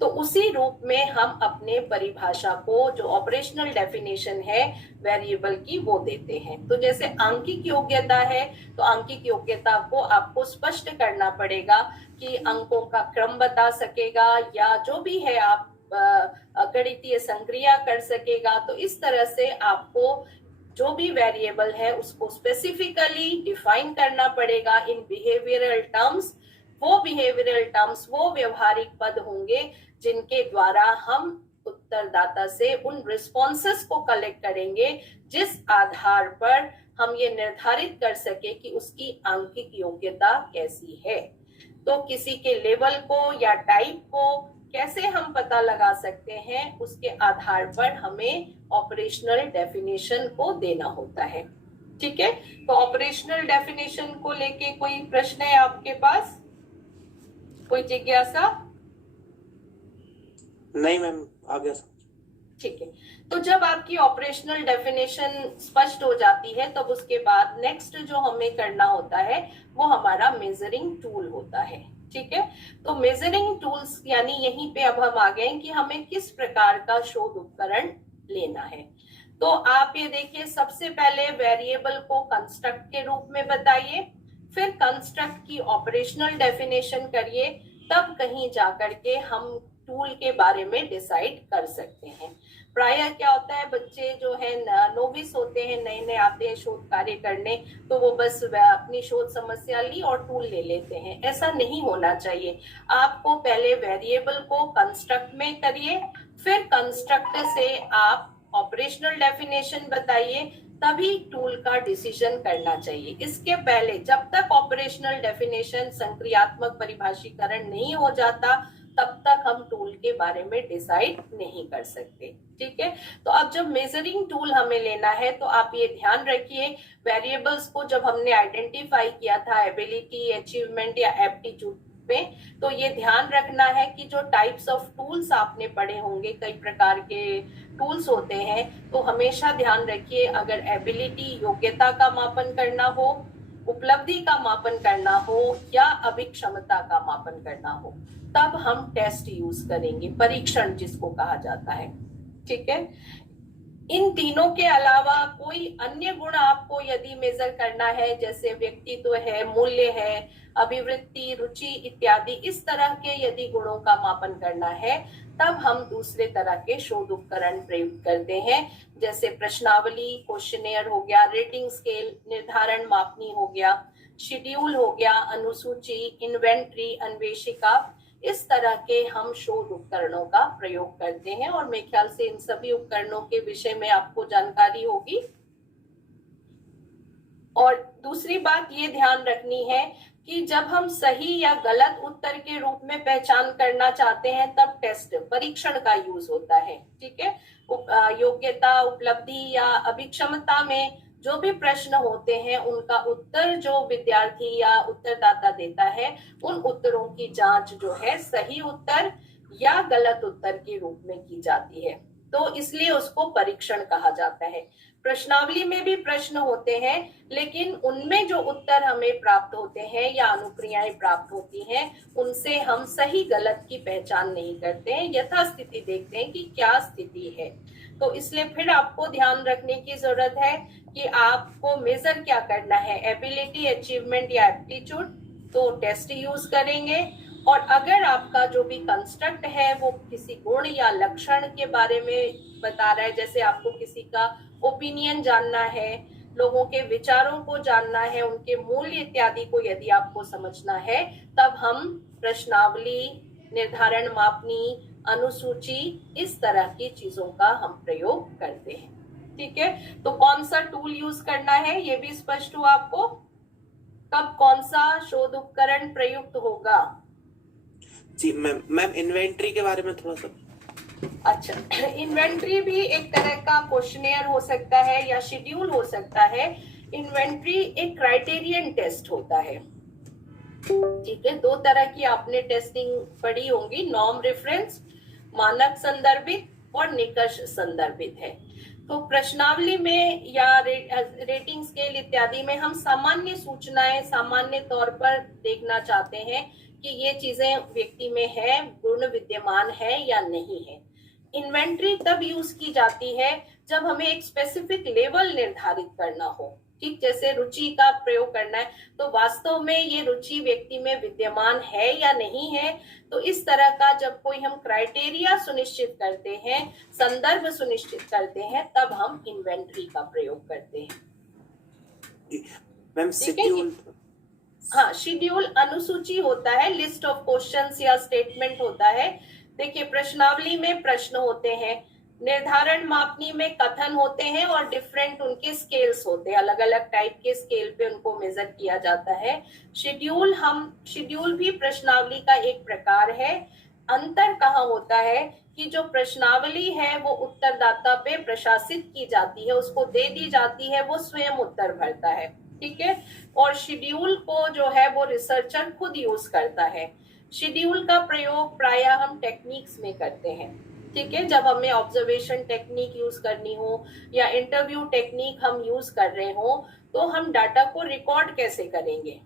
तो उसी रूप में हम अपने परिभाषा को जो ऑपरेशनल डेफिनेशन है वेरिएबल की वो देते हैं। तो जैसे आंकिक योग्यता है तो आंकिक योग्यता को आपको स्पष्ट करना पड़ेगा कि अंकों का क्रम बता सकेगा या जो भी है आप गणितीय संक्रिया कर सकेगा। तो इस तरह से आपको जो भी वेरिएबल है उसको स्पेसिफिकली डिफाइन करना पड़ेगा इन बिहेवियरल टर्म्स। वो बिहेवियरल टर्म्स वो व्यवहारिक पद होंगे जिनके द्वारा हम उत्तरदाता से उन रिस्पॉन्सेस को कलेक्ट करेंगे जिस आधार पर हम ये निर्धारित कर सके कि उसकी आंकिक योग्यता कैसी है। तो किसी के लेवल को या टाइप को कैसे हम पता लगा सकते हैं उसके आधार पर हमें ऑपरेशनल डेफिनेशन को देना होता है। ठीक है, तो ऑपरेशनल डेफिनेशन को लेके कोई प्रश्न है आपके पास, कोई जिज्ञासा? नहीं मैम, आ गया। ठीक है, तो जब आपकी ऑपरेशनल डेफिनेशन स्पष्ट हो जाती है तब उसके बाद नेक्स्ट जो हमें करना होता है वो हमारा मेजरिंग टूल होता है। ठीक है, तो मेजरिंग टूल्स यानी यहीं पे अब हम आ गए कि हमें किस प्रकार का शोध उपकरण लेना है। तो आप ये देखिए, सबसे पहले वेरिएबल को कंस्ट्रक्ट के रूप में बताइए, फिर कंस्ट्रक्ट की ऑपरेशनल डेफिनेशन करिए, तब कहीं जाकर के हम टूल के बारे में डिसाइड कर सकते हैं। प्रायः क्या होता है, बच्चे जो है नोविस होते हैं, नए नए आते हैं शोध कार्य करने, तो वो बस अपनी शोध समस्या ली और टूल ले लेते हैं। ऐसा नहीं होना चाहिए। आपको पहले वेरिएबल को कंस्ट्रक्ट में करिए, फिर कंस्ट्रक्ट से आप ऑपरेशनल डेफिनेशन बताइए, तभी टूल का डिसीजन करना चाहिए। इसके पहले जब तक ऑपरेशनल डेफिनेशन संक्रियात्मक परिभाषीकरण नहीं हो जाता तब तक हम टूल के बारे में डिसाइड नहीं कर सकते। ठीक है, तो अब जब मेजरिंग टूल हमें लेना है तो आप ये ध्यान रखिए, वेरिएबल्स को जब हमने आइडेंटिफाई किया था एबिलिटी, अचीवमेंट या एप्टीट्यूड में, तो ये ध्यान रखना है कि जो टाइप्स ऑफ टूल्स आपने पढ़े होंगे, कई प्रकार के टूल्स होते हैं, तो हमेशा ध्यान रखिए अगर एबिलिटी योग्यता का मापन करना हो, उपलब्धि का मापन करना हो या अभिक्षमता का मापन करना हो, तब हम टेस्ट यूज करेंगे, परीक्षण जिसको कहा जाता है। ठीक है, इन तीनों के अलावा कोई अन्य गुण आपको यदि मेजर करना है, जैसे व्यक्तित्व है, मूल्य है, अभिवृत्ति, रुचि इत्यादि, इस तरह के यदि गुणों का मापन करना है, तब हम दूसरे तरह के शोध उपकरण प्रयुक्त करते हैं, जैसे प्रश्नावली, क्वेश्चनेयर हो गया, रेटिंग स्केल, निर्धारण मापनी हो गया, शेड्यूल हो गया, अनुसूची, इन्वेंट्री, अन्वेषिका। इस तरह के हम शोध उपकरणों का प्रयोग करते हैं और मेरे ख्याल से इन सभी उपकरणों के विषय में आपको जानकारी होगी। और दूसरी बात ये ध्यान रखनी है कि जब हम सही या गलत उत्तर के रूप में पहचान करना चाहते हैं, तब टेस्ट, परीक्षण का यूज होता है। ठीक है, योग्यता, उपलब्धि या अभिक्षमता में जो भी प्रश्न होते हैं, उनका उत्तर जो विद्यार्थी या उत्तरदाता देता है, उन उत्तरों की जांच जो है सही उत्तर या गलत उत्तर के रूप में की जाती है, तो इसलिए उसको परीक्षण कहा जाता है। प्रश्नावली में भी प्रश्न होते हैं, लेकिन उनमें जो उत्तर हमें प्राप्त होते हैं या अनुक्रियाएं प्राप्त होती हैं, उनसे हम सही गलत की पहचान नहीं करते हैं, यथास्थिति देखते हैं कि क्या स्थिति है। तो इसलिए फिर आपको ध्यान रखने की जरूरत है कि आपको मेजर क्या करना है, एबिलिटी, अचीवमेंट या एप्टीट्यूड, तो टेस्ट यूज करेंगे। और अगर आपका जो भी कंस्ट्रक्ट है वो किसी गुण या लक्षण के बारे में बता रहा है, जैसे आपको किसी का ओपिनियन जानना है, लोगों के विचारों को जानना है, उनके मूल्य इत्यादि को यदि आपको समझना है, तब हम प्रश्नावली, निर्धारण मापनी, अनुसूची, इस तरह की चीजों का हम प्रयोग करते हैं। ठीक है, तो कौन सा टूल यूज करना है ये भी स्पष्ट हुआ आपको, कब कौन सा शोध उपकरण प्रयुक्त होगा। जी मैम इन्वेंट्री के बारे में थोड़ा सा। अच्छा, इन्वेंट्री भी एक तरह का क्वेश्चनेयर हो सकता है या शेड्यूल हो सकता है। इन्वेंट्री एक क्राइटेरियन टेस्ट होता है। ठीक है, दो तरह की आपने टेस्टिंग पढ़ी होंगी, नॉर्म रेफरेंस, मानक संदर्भित और निकष संदर्भित है। तो प्रश्नावली में या रेटिंग स्केल इत्यादि में हम सामान्य सूचनाएं सामान्य तौर पर देखना चाहते हैं कि ये चीजें व्यक्ति में है, गुण विद्यमान है या नहीं है। इन्वेंट्री तब यूज की जाती है जब हमें एक स्पेसिफिक लेवल निर्धारित करना हो। ठीक, जैसे रुचि का प्रयोग करना है, तो वास्तव में ये रुचि व्यक्ति में विद्यमान है या नहीं है। तो इस तरह का जब कोई हम क्राइटेरिया सुनिश्चित करते हैं, संदर्भ सुनिश्चित करते हैं, तब हम इन्वेंट्री का प्रयोग करते हैं। मैम शेड्यूल, हाँ, शेड्यूल अनुसूची होता है, लिस्ट ऑफ क्वेश्चंस या स्टेटमेंट होता है। देखिए, प्रश्नावली में प्रश्न होते हैं, निर्धारण मापनी में कथन होते हैं और डिफरेंट उनके स्केल्स होते हैं, अलग अलग टाइप के स्केल पे उनको मेजर किया जाता है। शेड्यूल भी प्रश्नावली का एक प्रकार है। अंतर कहाँ होता है कि जो प्रश्नावली है वो उत्तरदाता पे प्रशासित की जाती है, उसको दे दी जाती है, वो स्वयं उत्तर भरता है। ठीक है, और शेड्यूल को जो है वो रिसर्चर खुद यूज करता है। शेड्यूल का प्रयोग प्रायः हम टेक्निक्स में करते हैं। ठीक है, जब हमें ऑब्जर्वेशन टेक्निक यूज करनी हो या इंटरव्यू टेक्निक हम यूज कर रहे हो, तो हम डाटा को रिकॉर्ड कैसे करेंगे।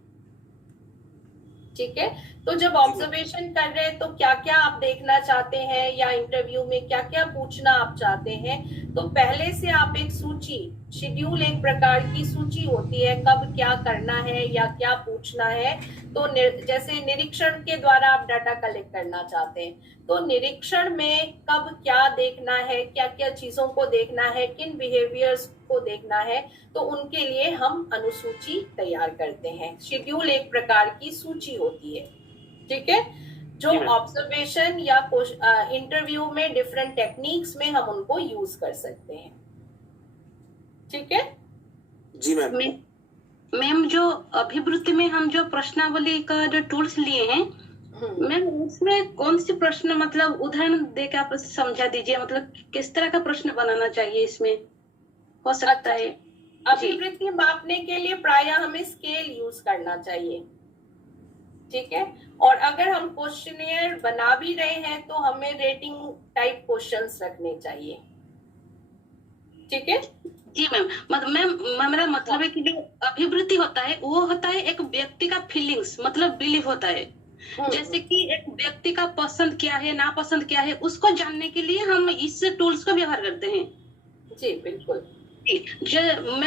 ठीक है, तो जब ऑब्जर्वेशन कर रहे हैं तो क्या क्या आप देखना चाहते हैं या इंटरव्यू में क्या क्या पूछना आप चाहते हैं, तो पहले से आप एक सूची, शेड्यूल एक प्रकार की सूची होती है, कब क्या करना है या क्या पूछना है। तो जैसे निरीक्षण के द्वारा आप डाटा कलेक्ट करना चाहते हैं, तो निरीक्षण में कब क्या देखना है, क्या क्या चीजों को देखना है, किन बिहेवियर्स को देखना है, तो उनके लिए हम अनुसूची तैयार करते हैं। शेड्यूल एक प्रकार की सूची होती है। ठीक है, जो ऑब्जर्वेशन या इंटरव्यू में डिफरेंट टेक्निक्स में हम उनको यूज कर सकते हैं। ठीक है जी मैम। मैम, जो अभिवृत्ति में हम जो प्रश्नावली का जो टूल्स लिए हैं मैम, उसमें कौन सी प्रश्न, मतलब उदाहरण देकर आप समझा दीजिए, मतलब किस तरह का प्रश्न बनाना चाहिए इसमें हो सकता है। अभिवृत्ति मापने के लिए प्रायः हमें स्केल यूज करना चाहिए। ठीक है, और अगर हम क्वेश्चनियर बना भी रहे हैं तो हमें रेटिंग टाइप क्वेश्चंस रखने चाहिए। ठीक है जी मैम, मेरा मतलब है कि जो अभिवृत्ति होता है वो होता है एक व्यक्ति का फीलिंग्स, मतलब बिलीव होता है। जैसे कि एक व्यक्ति का पसंद क्या है, नापसंद क्या है, उसको जानने के लिए हम इस टूल्स का व्यवहार करते हैं। जी बिल्कुल।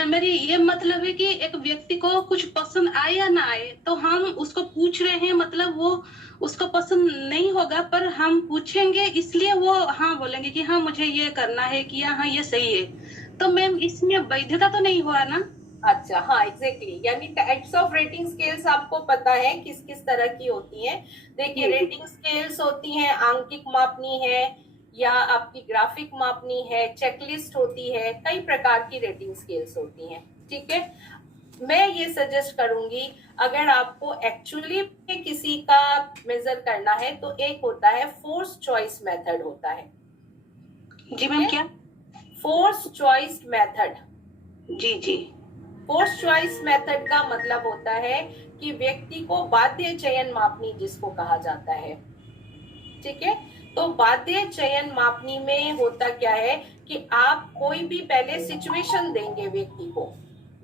मेरी ये मतलब है कि एक व्यक्ति को कुछ पसंद आए या ना आए, तो हम उसको पूछ रहे हैं, मतलब वो उसको पसंद नहीं होगा पर हम पूछेंगे, इसलिए वो हाँ बोलेंगे कि हाँ मुझे ये करना है, कि हाँ ये सही है। तो मैम इसमें वैधता तो नहीं हुआ ना? अच्छा, हाँ एग्जैक्टली, यानी टाइप्स ऑफ रेटिंग स्केल्स आपको पता है किस किस तरह की होती हैं। देखिए, रेटिंग स्केल्स होती हैं, आंकिक मापनी है या आपकी ग्राफिक मापनी है, चेकलिस्ट होती है, कई प्रकार की रेटिंग स्केल्स होती हैं। ठीक है, मैं ये सजेस्ट करूंगी, अगर आपको एक्चुअली किसी का मेजर करना है तो एक होता है फोर्स चॉइस मेथड होता है। जी मैम, क्या? Force choice method. जी जी। फोर्स चॉइस मेथड का मतलब होता है कि व्यक्ति को बाध्य चयन मापनी जिसको कहा जाता है। ठीक है, तो बाध्य चयन मापनी में होता क्या है कि आप कोई भी पहले सिचुएशन देंगे व्यक्ति को,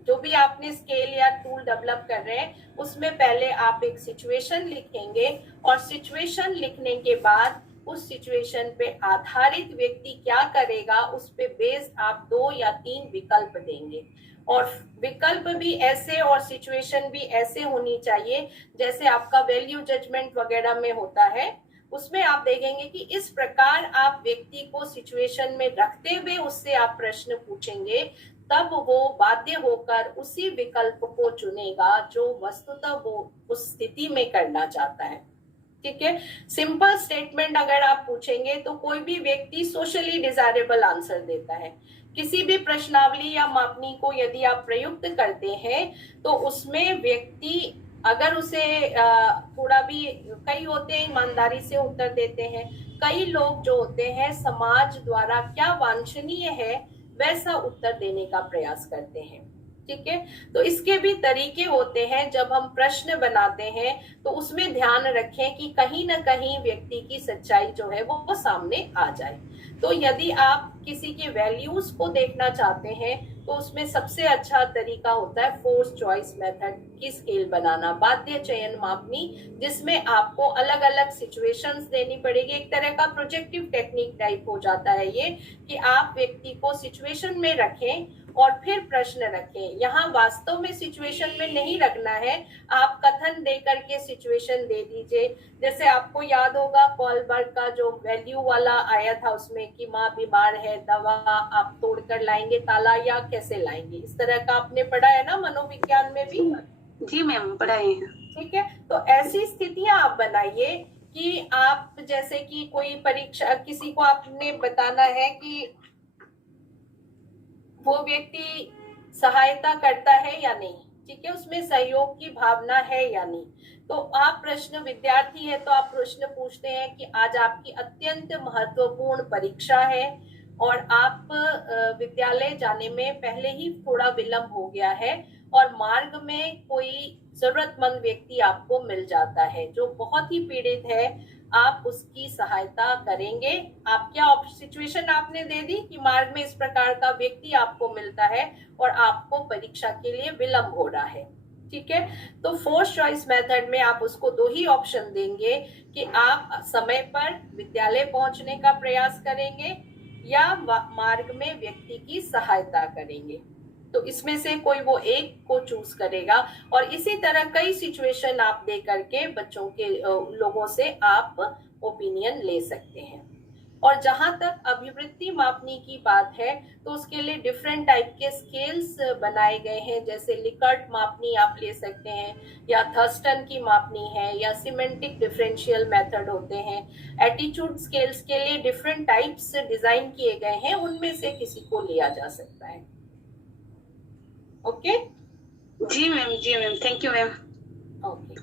जो भी आपने स्केल या टूल डेवलप कर रहे हैं उसमें पहले आप एक सिचुएशन लिखेंगे, और सिचुएशन लिखने के बाद उस सिचुएशन पे आधारित व्यक्ति क्या करेगा उस पे बेस्ड आप 2 या 3 विकल्प देंगे, और विकल्प भी ऐसे और सिचुएशन भी ऐसे होनी चाहिए जैसे आपका वैल्यू जजमेंट वगैरह में होता है। उसमें आप देखेंगे कि इस प्रकार आप व्यक्ति को सिचुएशन में रखते हुए उससे आप प्रश्न पूछेंगे, तब वो बाध्य होकर उसी विकल्प को चुनेगा जो वस्तुतः वो उस स्थिति में करना चाहता है। ठीक है, सिंपल स्टेटमेंट अगर आप पूछेंगे तो कोई भी व्यक्ति सोशली डिजायरेबल आंसर देता है। किसी भी प्रश्नावली या मापनी को यदि आप प्रयुक्त करते हैं तो उसमें व्यक्ति अगर उसे थोड़ा भी, कई होते हैं ईमानदारी से उत्तर देते हैं, कई लोग जो होते हैं समाज द्वारा क्या वांछनीय है वैसा उत्तर देने का प्रयास करते हैं। ठीक है, तो इसके भी तरीके होते हैं। जब हम प्रश्न बनाते हैं तो उसमें ध्यान रखें कि कहीं ना कहीं व्यक्ति की सच्चाई जो है वो सामने आ जाए। तो यदि आप किसी के वैल्यूज को देखना चाहते हैं तो उसमें सबसे अच्छा तरीका होता है फोर्स चॉइस मेथड की स्केल बनाना, बाध्य चयन मापनी, जिसमें आपको अलग अलग सिचुएशंस देनी पड़ेगी। एक तरह का प्रोजेक्टिव टेक्निक टाइप हो जाता है ये, कि आप व्यक्ति को सिचुएशन में रखें और फिर प्रश्न रखें। यहाँ वास्तव में सिचुएशन में नहीं रखना है, आप कथन दे करके सिचुएशन दे दीजिए। जैसे आपको याद होगा कॉलबर्ग का जो वैल्यू वाला आया था उसमें कि माँ बीमार है, दवा आप तोड़कर लाएंगे ताला या कैसे लाएंगे, इस तरह का आपने पढ़ा है ना मनोविज्ञान में भी। जी मैम, पढ़ाई है। ठीक है, तो ऐसी स्थितियां आप बनाइए कि आप, जैसे कि कोई परीक्षा, किसी को आपने बताना है कि वो व्यक्ति सहायता करता है या नहीं, ठीक है, उसमें सहयोग की भावना है या नहीं। तो आप प्रश्न, विद्यार्थी है तो आप प्रश्न पूछते हैं कि आज आपकी अत्यंत महत्वपूर्ण परीक्षा है और आप विद्यालय जाने में पहले ही थोड़ा विलंब हो गया है और मार्ग में कोई जरूरतमंद व्यक्ति आपको मिल जाता है जो बहुत ही पीड़ित है, आप उसकी सहायता करेंगे। आप क्या सिचुएशन आपने दे दी कि मार्ग में इस प्रकार का व्यक्ति आपको मिलता है और आपको परीक्षा के लिए विलंब हो रहा है। ठीक है, तो फोर्स चॉइस मेथड में आप उसको 2 ही ऑप्शन देंगे कि आप समय पर विद्यालय पहुंचने का प्रयास करेंगे या मार्ग में व्यक्ति की सहायता करेंगे। तो इसमें से कोई वो एक को चूज करेगा, और इसी तरह कई सिचुएशन आप दे करके बच्चों के, लोगों से आप ओपिनियन ले सकते हैं। और जहां तक अभिवृत्ति मापनी की बात है तो उसके लिए डिफरेंट टाइप के स्केल्स बनाए गए हैं, जैसे लिकर्ट मापनी आप ले सकते हैं, या थर्स्टन की मापनी है, या सिमेंटिक डिफरेंशियल मेथड होते हैं। एटीट्यूड स्केल्स के लिए डिफरेंट टाइप्स डिजाइन किए गए हैं, उनमें से किसी को लिया जा सकता है। ओके जी मैम, जी ma'am, thank you ma'am. Okay,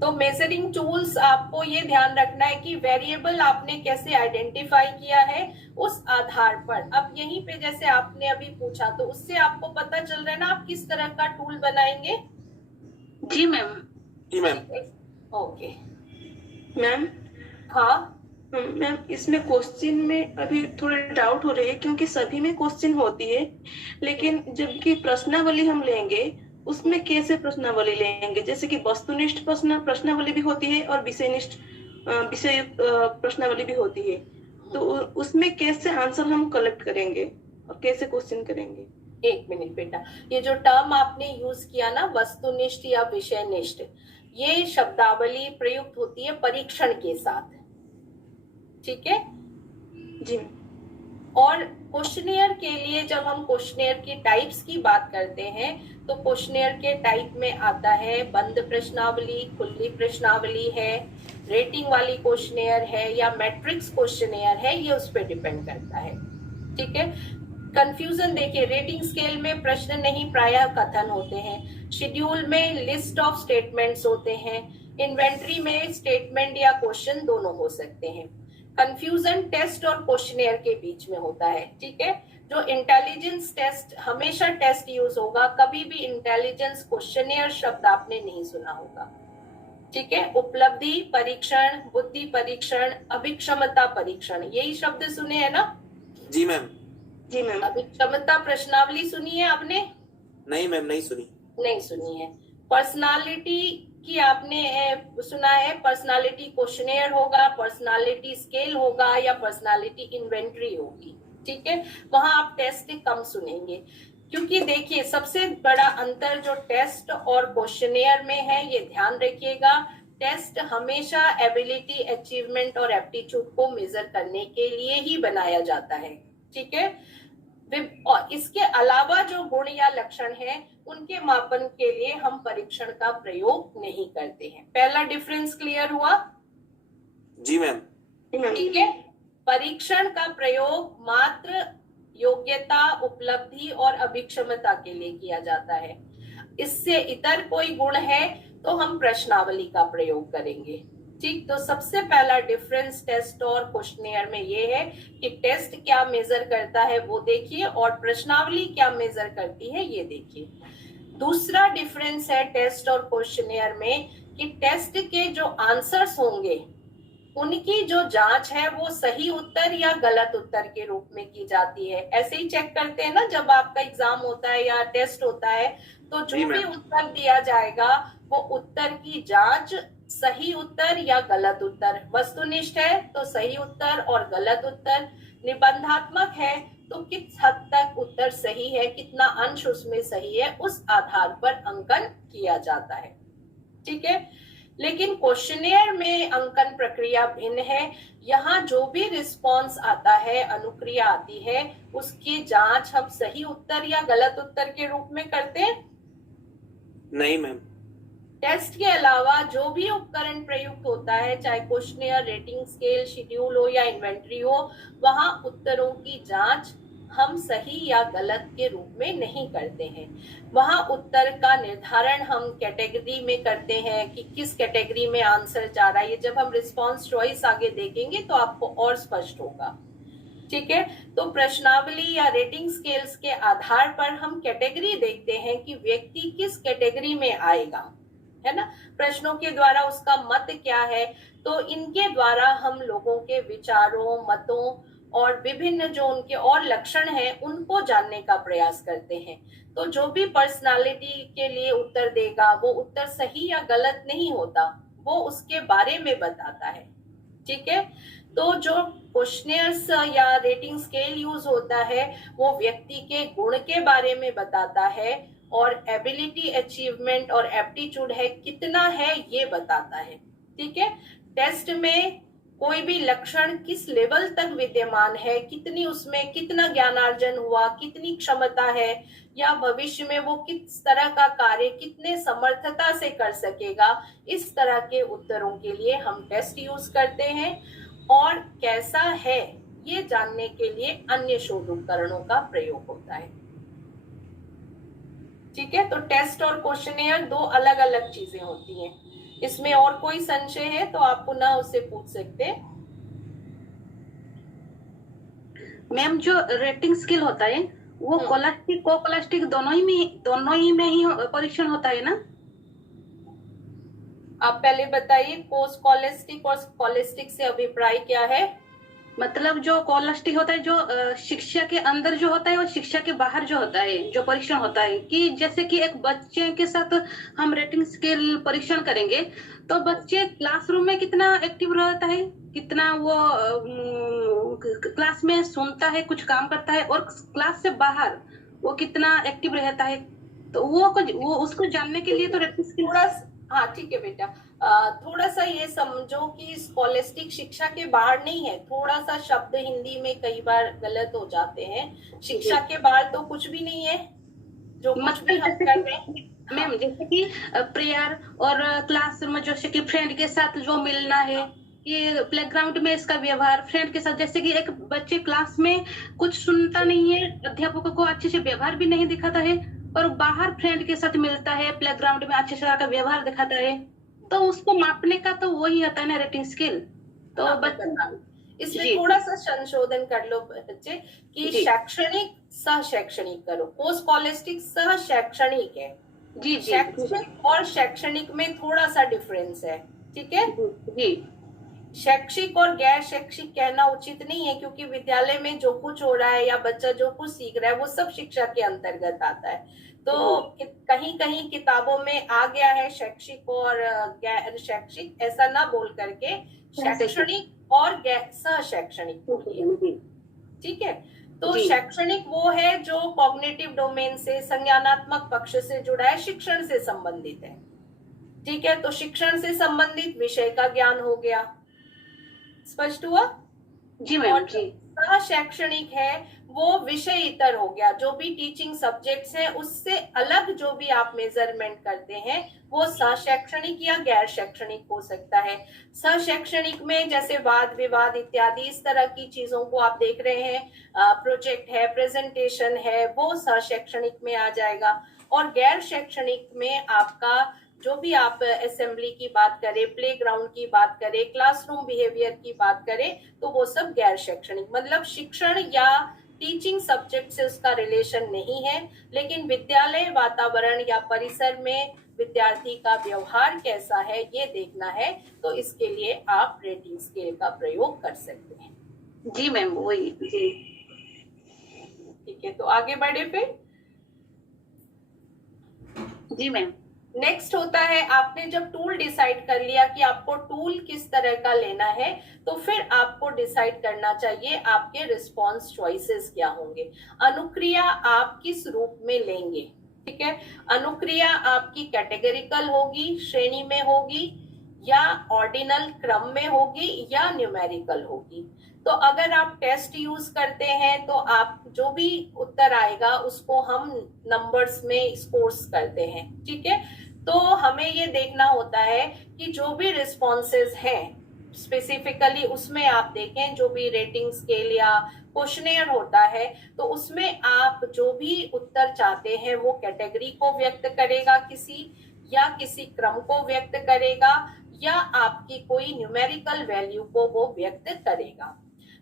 तो मेजरिंग टूल्स आपको ये ध्यान रखना है कि वेरिएबल आपने कैसे आइडेंटिफाई किया है उस आधार पर। अब यहीं पे जैसे आपने अभी पूछा तो उससे आपको पता चल रहा है ना आप किस तरह का टूल बनाएंगे। जी मैम। जी मैम। Okay ma'am. हाँ मैम, इसमें क्वेश्चन में अभी थोड़े डाउट हो रहे हैं क्योंकि सभी में क्वेश्चन होती है, लेकिन जबकि प्रश्नावली हम लेंगे उसमें कैसे प्रश्नावली लेंगे? जैसे कि वस्तुनिष्ठ प्रश्नावली भी होती है और विषयनिष्ठ विषय प्रश्नावली भी होती है, तो उसमें कैसे आंसर हम कलेक्ट करेंगे? और कैसे क्वेश्चन करेंगे? एक मिनट बेटा, ये जो टर्म आपने यूज किया ना, वस्तुनिष्ठ या विषयनिष्ठ, ये शब्दावली प्रयुक्त होती है परीक्षण के साथ, ठीक है जी। और क्वेश्चनियर के लिए जब हम क्वेश्चनियर की टाइप्स की बात करते हैं तो क्वेश्चनियर के टाइप में आता है बंद प्रश्नावली, खुली प्रश्नावली है, रेटिंग वाली क्वेश्चनियर है या मैट्रिक्स क्वेश्चनियर है, ये उस पर डिपेंड करता है, ठीक है। कंफ्यूजन देखिए, रेटिंग स्केल में प्रश्न नहीं प्रायः कथन होते हैं, शेड्यूल में लिस्ट ऑफ स्टेटमेंट्स होते हैं, इन्वेंट्री में स्टेटमेंट या क्वेश्चन दोनों हो सकते हैं। कंफ्यूजन टेस्ट और क्वेश्चनियर के बीच में होता है, ठीक है। जो इंटेलिजेंस टेस्ट, हमेशा टेस्ट यूज होगा, कभी भी इंटेलिजेंस क्वेश्चनियर शब्द आपने नहीं सुना होगा, ठीक है। उपलब्धि परीक्षण, बुद्धि परीक्षण, अभिक्षमता परीक्षण, यही शब्द सुने हैं ना? जी मैम। जी मैम। अभिक्षमता प्रश्नावली सुनी है आपने? नहीं मैम, नहीं सुनी। नहीं सुनी है। पर्सनालिटी की आपने सुना है? पर्सनालिटी क्वेश्चनियर होगा, पर्सनालिटी स्केल होगा या पर्सनालिटी इन्वेंट्री होगी, ठीक है। वहां आप टेस्ट कम सुनेंगे, क्योंकि देखिए सबसे बड़ा अंतर जो टेस्ट और क्वेश्चनियर में है, ये ध्यान रखिएगा, टेस्ट हमेशा एबिलिटी, अचीवमेंट और एप्टीट्यूड को मेजर करने के लिए ही बनाया जाता है, ठीक है। और इसके अलावा जो गुण या लक्षण है उनके मापन के लिए हम परीक्षण का प्रयोग नहीं करते हैं। पहला डिफरेंस क्लियर हुआ? जी मैम। ठीक है। परीक्षण का प्रयोग मात्र योग्यता, उपलब्धि और अभिक्षमता के लिए किया जाता है। इससे इतर कोई गुण है तो हम प्रश्नावली का प्रयोग करेंगे, ठीक। तो सबसे पहला डिफरेंस टेस्ट और क्वेश्चनियर में ये है कि टेस्ट क्या मेजर करता है वो देखिए और प्रश्नावली क्या मेजर करती है ये देखिए। दूसरा डिफरेंस है टेस्ट और क्वेश्चनियर में कि टेस्ट के जो आंसर्स होंगे उनकी जो जांच है वो सही उत्तर या गलत उत्तर के रूप में की जाती है। ऐसे ही चेक करते हैं ना, जब आपका एग्जाम होता है या टेस्ट होता है तो जो भी उत्तर दिया जाएगा वो उत्तर की जांच सही उत्तर या गलत उत्तर, वस्तुनिष्ठ है तो सही उत्तर और गलत उत्तर, निबंधात्मक है तो किस हद तक उत्तर सही है, कितना अंश उसमें सही है, उस आधार पर अंकन किया जाता है, ठीक है। लेकिन क्वेश्चनियर में अंकन प्रक्रिया भिन्न है। यहाँ जो भी रिस्पॉन्स आता है, अनुक्रिया आती है, उसकी जांच हम सही उत्तर या गलत उत्तर के रूप में करते हैं? नहीं मैम। टेस्ट के अलावा जो भी उपकरण प्रयुक्त होता है, चाहे क्वेश्चनियर, रेटिंग स्केल, शेड्यूल हो या इन्वेंट्री हो, वहां उत्तरों की जांच हम सही या गलत के रूप में नहीं करते हैं। वहां उत्तर का निर्धारण हम कैटेगरी में करते हैं कि किस कैटेगरी में आंसर जा रहा है। ये जब हम रिस्पॉन्स चॉइस आगे देखेंगे तो आपको और स्पष्ट होगा, ठीक है। तो प्रश्नावली या रेटिंग स्केल्स के आधार पर हम कैटेगरी देखते हैं कि व्यक्ति किस कैटेगरी में आएगा, है ना। प्रश्नों के द्वारा उसका मत क्या है, तो इनके द्वारा हम लोगों के विचारों, मतों और विभिन्न जो उनके और लक्षण हैं उनको जानने का प्रयास करते हैं। तो जो भी पर्सनालिटी के लिए उत्तर देगा वो उत्तर सही या गलत नहीं होता, वो उसके बारे में बताता है, ठीक है। तो जो क्वेश्चनियर्स या रेटिंग स्केल यूज होता है वो व्यक्ति के गुण के बारे में बताता है और एबिलिटी, अचीवमेंट और एप्टीट्यूड है कितना है ये बताता है, ठीक है। टेस्ट में कोई भी लक्षण किस लेवल तक विद्यमान है, कितनी उसमें कितना ज्ञानार्जन हुआ, कितनी क्षमता है, या भविष्य में वो किस तरह का कार्य कितने समर्थता से कर सकेगा, इस तरह के उत्तरों के लिए हम टेस्ट यूज करते हैं। और कैसा है ये जानने के लिए अन्य शोध उपकरणों का प्रयोग होता है, ठीक है। तो टेस्ट और क्वेश्चनियर दो अलग अलग चीजें होती हैं। इसमें और कोई संशय है तो आप पुनः उससे पूछ सकते हैं। मैम जो रेटिंग स्किल होता है वो कोलास्टिक, कोकोलास्टिक दोनों ही में ही परीक्षण होता है ना? आप पहले बताइए कोस्कोलास्टिक और स्कोलास्टिक से अभिप्राय क्या है? मतलब जो कोलास्टिक होता है जो शिक्षा के अंदर जो होता है और शिक्षा के बाहर जो होता है, जो परीक्षण होता है, कि जैसे कि एक बच्चे के साथ हम रेटिंग स्केल परीक्षण करेंगे तो बच्चे क्लासरूम में कितना एक्टिव रहता है, कितना वो क्लास में सुनता है, कुछ काम करता है, और क्लास से बाहर वो कितना एक्टिव रहता है, तो वो उसको जानने के लिए तो रेटिंग स्किल थोड़ा हाँ ठीक है बेटा, थोड़ा सा ये समझो कि स्कॉलिस्टिक शिक्षा के बाहर नहीं है। थोड़ा सा शब्द हिंदी में कई बार गलत हो जाते हैं। शिक्षा के बाहर तो कुछ भी नहीं है, जो कुछ भी हम कर रहे हैं। मैम जैसे कि प्रेयर और क्लासरूम में जैसे कि फ्रेंड के साथ जो मिलना है, ये प्लेग्राउंड में इसका व्यवहार फ्रेंड के साथ, जैसे कि एक बच्चे क्लास में कुछ सुनता नहीं है, अध्यापकों को अच्छे से व्यवहार भी नहीं दिखाता है, और बाहर फ्रेंड के साथ मिलता है, प्लेग्राउंड में अच्छे से का व्यवहार दिखाता है, तो उसको मापने का तो वही होता है ना रेटिंग स्किल। तो हाँ, बच्चे इसमें थोड़ा सा संशोधन कर लो बच्चे कि शैक्षणिक सह शैक्षणिक करो। पोस्ट स्कॉलिस्टिक सह शैक्षणिक है। जी शैक्षणिक और शैक्षणिक में थोड़ा सा डिफरेंस है, ठीक है जी। शैक्षिक और गैर शैक्षिक कहना उचित नहीं है, क्योंकि विद्यालय में जो कुछ हो रहा है या बच्चा जो कुछ सीख रहा है वो सब शिक्षा के अंतर्गत आता है। तो कहीं कहीं किताबों में आ गया है शैक्षिक और गैर शैक्षिक, ऐसा ना बोल करके शैक्षणिक और सह शैक्षणिक बोलिए, ठीक है। तो शैक्षणिक वो है जो कॉग्निटिव डोमेन से, संज्ञानात्मक पक्ष से जुड़ा है, शिक्षण से संबंधित है, ठीक है। तो शिक्षण से संबंधित विषय का ज्ञान हो गया, स्पष्ट हुआ? जी मैम जी। सह शैक्षणिक है वो विषय इतर हो गया, जो भी टीचिंग सब्जेक्ट्स है उससे अलग जो भी आप मेजरमेंट करते हैं वो सह शैक्षणिक या गैर शैक्षणिक हो सकता है। सह शैक्षणिक में जैसे वाद विवाद इत्यादि इस तरह की चीजों को आप देख रहे हैं, प्रोजेक्ट है, प्रेजेंटेशन है, वो सह शैक्षणिक में आ जाएगा। और गैर शैक्षणिक में आपका जो भी आप असेंबली की बात करें, प्लेग्राउंड की बात करें, क्लासरूम बिहेवियर की बात करें, तो वो सब गैर शैक्षणिक, मतलब शिक्षण या टीचिंग सब्जेक्ट से उसका रिलेशन नहीं है, लेकिन विद्यालय वातावरण या परिसर में विद्यार्थी का व्यवहार कैसा है ये देखना है, तो इसके लिए आप रेटिंग स्केल का प्रयोग कर सकते हैं। जी मैम वही जी। ठीक है, तो आगे बढ़े फिर। जी मैम। नेक्स्ट होता है, आपने जब टूल डिसाइड कर लिया कि आपको टूल किस तरह का लेना है, तो फिर आपको डिसाइड करना चाहिए आपके रिस्पॉन्स चॉइसेस क्या होंगे। अनुक्रिया आप किस रूप में लेंगे, ठीक है। अनुक्रिया आपकी कैटेगरिकल होगी, श्रेणी में होगी, या ऑर्डिनल क्रम में होगी, या न्यूमेरिकल होगी। तो अगर आप टेस्ट यूज करते हैं तो आप जो भी उत्तर आएगा उसको हम नंबर्स में स्कोर्स करते हैं, ठीक है। तो हमें ये देखना होता है कि जो भी रिस्पॉन्सेज हैं स्पेसिफिकली उसमें आप देखें, जो भी रेटिंग स्केल या क्वेश्चनेयर होता है तो उसमें आप जो भी उत्तर चाहते हैं वो कैटेगरी को व्यक्त करेगा किसी क्रम को व्यक्त करेगा, या आपकी कोई न्यूमेरिकल वैल्यू को वो व्यक्त करेगा।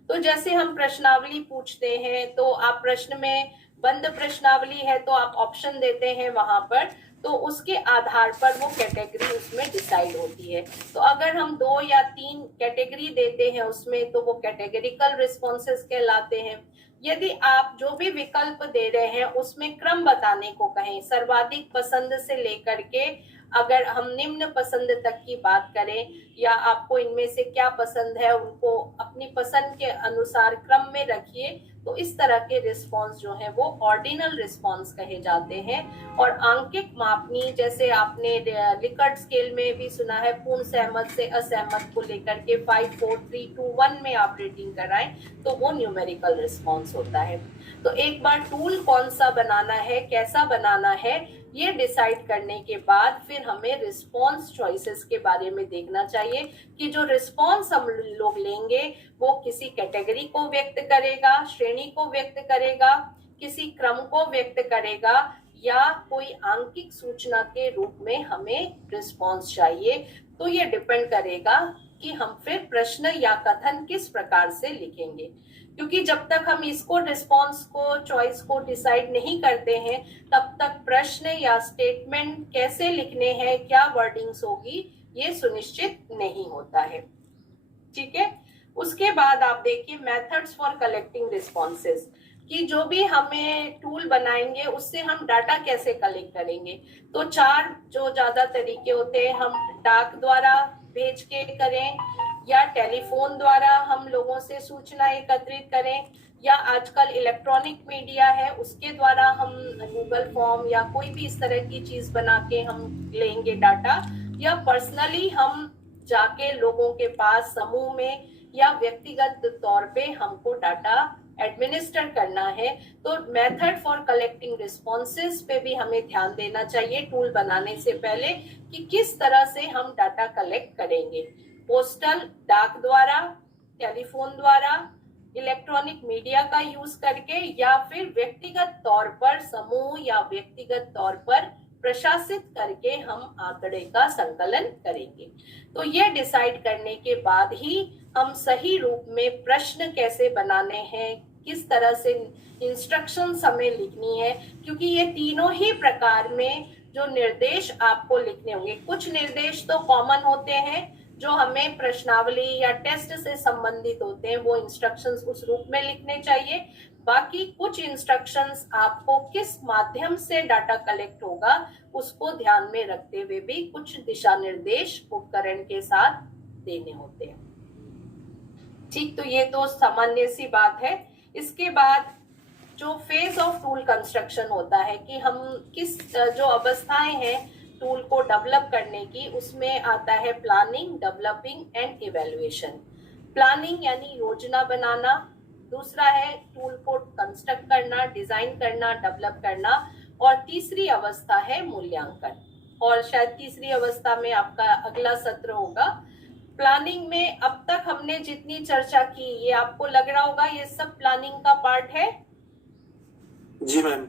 तो जैसे हम प्रश्नावली पूछते हैं तो आप प्रश्न में बंद प्रश्नावली है तो आप ऑप्शन देते हैं वहां पर, तो उसके आधार पर वो कैटेगरी उसमें डिसाइड होती है। तो अगर हम 2 या 3 कैटेगरी देते हैं उसमें तो वो कैटेगरिकल रिस्पॉन्सेस कहलाते हैं। यदि आप जो भी विकल्प दे रहे हैं उसमें क्रम बताने को कहें, सर्वाधिक पसंद से लेकर के अगर हम निम्न पसंद तक की बात करें, या आपको इनमें से क्या पसंद है उनको अपनी पसंद के अनुसार क्रम में रखिए, तो इस तरह के रिस्पॉन्स जो है वो ऑर्डिनल रिस्पॉन्स कहे जाते हैं। और आंकिक मापनी, जैसे आपने लिकर्ट स्केल में भी सुना है, पूर्ण सहमत से असहमत को लेकर के 5, 4, 3, 2, 1 में आप रेटिंग कराएं तो वो न्यूमेरिकल रिस्पॉन्स होता है। तो एक बार टूल कौन सा बनाना है, कैसा बनाना है, ये डिसाइड करने के बाद फिर हमें रिस्पॉन्स चॉइसेस के बारे में देखना चाहिए कि जो रिस्पॉन्स हम लोग लेंगे वो किसी कैटेगरी को व्यक्त करेगा, श्रेणी को व्यक्त करेगा, किसी क्रम को व्यक्त करेगा, या कोई आंकिक सूचना के रूप में हमें रिस्पॉन्स चाहिए। तो ये डिपेंड करेगा कि हम फिर प्रश्न या कथन किस प्रकार से लिखेंगे, क्योंकि जब तक हम इसको रिस्पॉन्स को चॉइस को डिसाइड नहीं करते हैं तब तक प्रश्न या स्टेटमेंट कैसे लिखने हैं, क्या वर्डिंग्स होगी, ये सुनिश्चित नहीं होता है, ठीक है। उसके बाद आप देखिए मेथड्स फॉर कलेक्टिंग रिस्पॉन्सेस, कि जो भी हमें टूल बनाएंगे उससे हम डाटा कैसे कलेक्ट करेंगे। तो 4 जो ज्यादा तरीके होते हैं, हम डाक द्वारा भेज के करें, या टेलीफोन द्वारा हम लोगों से सूचना एकत्रित करें, या आजकल इलेक्ट्रॉनिक मीडिया है उसके द्वारा हम गूगल फॉर्म या कोई भी इस तरह की चीज बना के हम लेंगे डाटा, या पर्सनली हम जाके लोगों के पास समूह में या व्यक्तिगत तौर पे हमको डाटा एडमिनिस्टर करना है। तो मेथड फॉर कलेक्टिंग रिस्पॉन्सेस पे भी हमें ध्यान देना चाहिए टूल बनाने से पहले कि किस तरह से हम डाटा कलेक्ट करेंगे, पोस्टल, डाक द्वारा, टेलीफोन द्वारा, इलेक्ट्रॉनिक मीडिया का यूज करके, या फिर व्यक्तिगत तौर पर समूह या व्यक्तिगत तौर पर प्रशासित करके हम आंकड़े का संकलन करेंगे। तो ये डिसाइड करने के बाद ही हम सही रूप में प्रश्न कैसे बनाने हैं, किस तरह से इंस्ट्रक्शंस हमें लिखनी है, क्योंकि ये तीनों ही प्रकार में जो निर्देश आपको लिखने होंगे, कुछ निर्देश तो कॉमन होते हैं जो हमें प्रश्नावली या टेस्ट से संबंधित होते हैं, वो इंस्ट्रक्शंस उस रूप में लिखने चाहिए। बाकी कुछ इंस्ट्रक्शंस आपको किस माध्यम से डाटा कलेक्ट होगा उसको ध्यान में रखते हुए भी कुछ दिशा निर्देश उपकरण के साथ देने होते हैं। ठीक, तो ये तो सामान्य सी बात है। इसके बाद जो फेज ऑफ टूल कंस्ट्रक्शन होता है कि हम किस जो अवस्थाएं हैं टूल को डेवलप करने की, उसमें आता है planning, developing and evaluation. Planning यानी योजना बनाना, दूसरा है टूल को कंस्ट्रक्ट करना, डिजाइन करना, डेवलप करना, और तीसरी अवस्था है मूल्यांकन। और शायद तीसरी अवस्था में आपका अगला सत्र होगा। प्लानिंग में अब तक हमने जितनी चर्चा की, ये आपको लग रहा होगा ये सब प्लानिंग का पार्ट है? जी मैम।